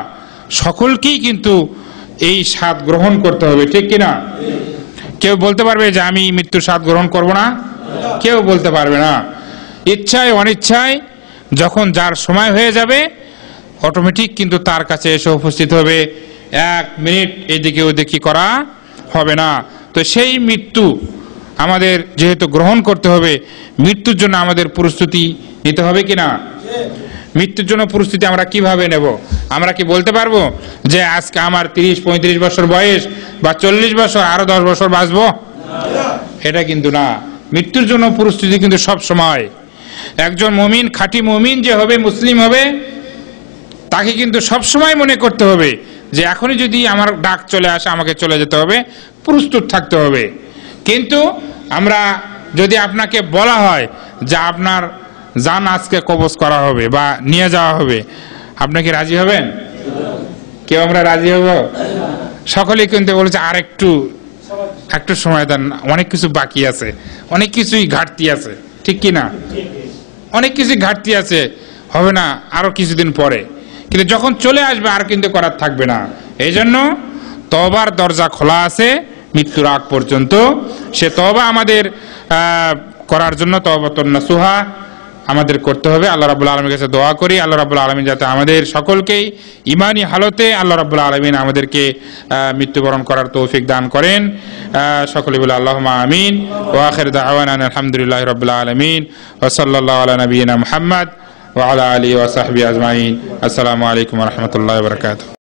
সকলকেই কিন্তু এই স্বাদ গ্রহণ করতে হবে, ঠিক কিনা? কেউ বলতে পারবে যে আমি মৃত্যুর স্বাদ গ্রহণ করব না? কেউ বলতে পারবে না। ইচ্ছায় অনিচ্ছায় যখন যার সময় হয়ে যাবে অটোমেটিক কিন্তু তার কাছে এসে উপস্থিত হবে, 1 মিনিট এদিকে ওদিকে করা হবে না। তো সেই মৃত্যু আমাদের যেহেতু গ্রহণ করতে হবে, মৃত্যুর জন্য আমাদের প্রস্তুতি নিতে হবে কিনা? মৃত্যুর জন্য প্রস্তুতি আমরা কিভাবে নেব? আমরা কি বলতে পারবো যে আজকে আমার 30-35 বছর বয়স বা 40 বছর, আরো 10 বছর বাঁচবো? এটা কিন্তু না। মৃত্যুর জন্য প্রস্তুতি কিন্তু সব সময়। একজন মুমিন, খাঁটি মুমিন যে হবে, মুসলিম হবে, তাকে কিন্তু সব সময় মনে করতে হবে যে এখনই যদি আমার ডাক চলে আসে আমাকে চলে যেতে হবে, প্রস্তুত থাকতে হবে। কিন্তু আমরা যদি আপনাকে বলা হয় যে আপনার জান আজকে কবজ করা হবে বা নিয়ে যাওয়া হবে, আপনি কি রাজি হবেন? কেউ আমরা রাজি হব? সকলেই কিন্তু বলেছে আর একটু সময় দেন, অনেক কিছু বাকি আছে, অনেক কিছুই ঘাটতি আছে, ঠিক কি না? অনেক কিছু ঘাটতি আছে, হবে না আরো কিছুদিন পরে। কিন্তু যখন চলে আসবে আর কিন্তু করার থাকবে না। এই জন্য তওবার দরজা খোলা আছে মৃত্যুর আগ পর্যন্ত। সে তওবা আমাদের করার জন্য তওবাতুন নাসুহা আমাদের করতে হবে। আল্লাহ রাব্বুল আলামিনের কাছে দোয়া করি আল্লাহ রাব্বুল আলামিন যাতে আমাদের সকলকেই ঈমানি হালতে আল্লাহ রাব্বুল আলামিন আমাদেরকে মৃত্যুবরণ করার তৌফিক দান করেন। সকলে বলে আল্লাহুম্মা আমিন। ওয়া আখির দাওয়ানা আলহামদুলিল্লাহি রাব্বিল আলামিন ওয়া সাল্লাল্লাহু আলা নাবিয়িনা মুহাম্মদ ওয়া আলা আলিহি ওয়া সাহবিহি আজমাইন। আসসালামু আলাইকুম ওয়া রাহমাতুল্লাহি ওয়া বারাকাতুহু।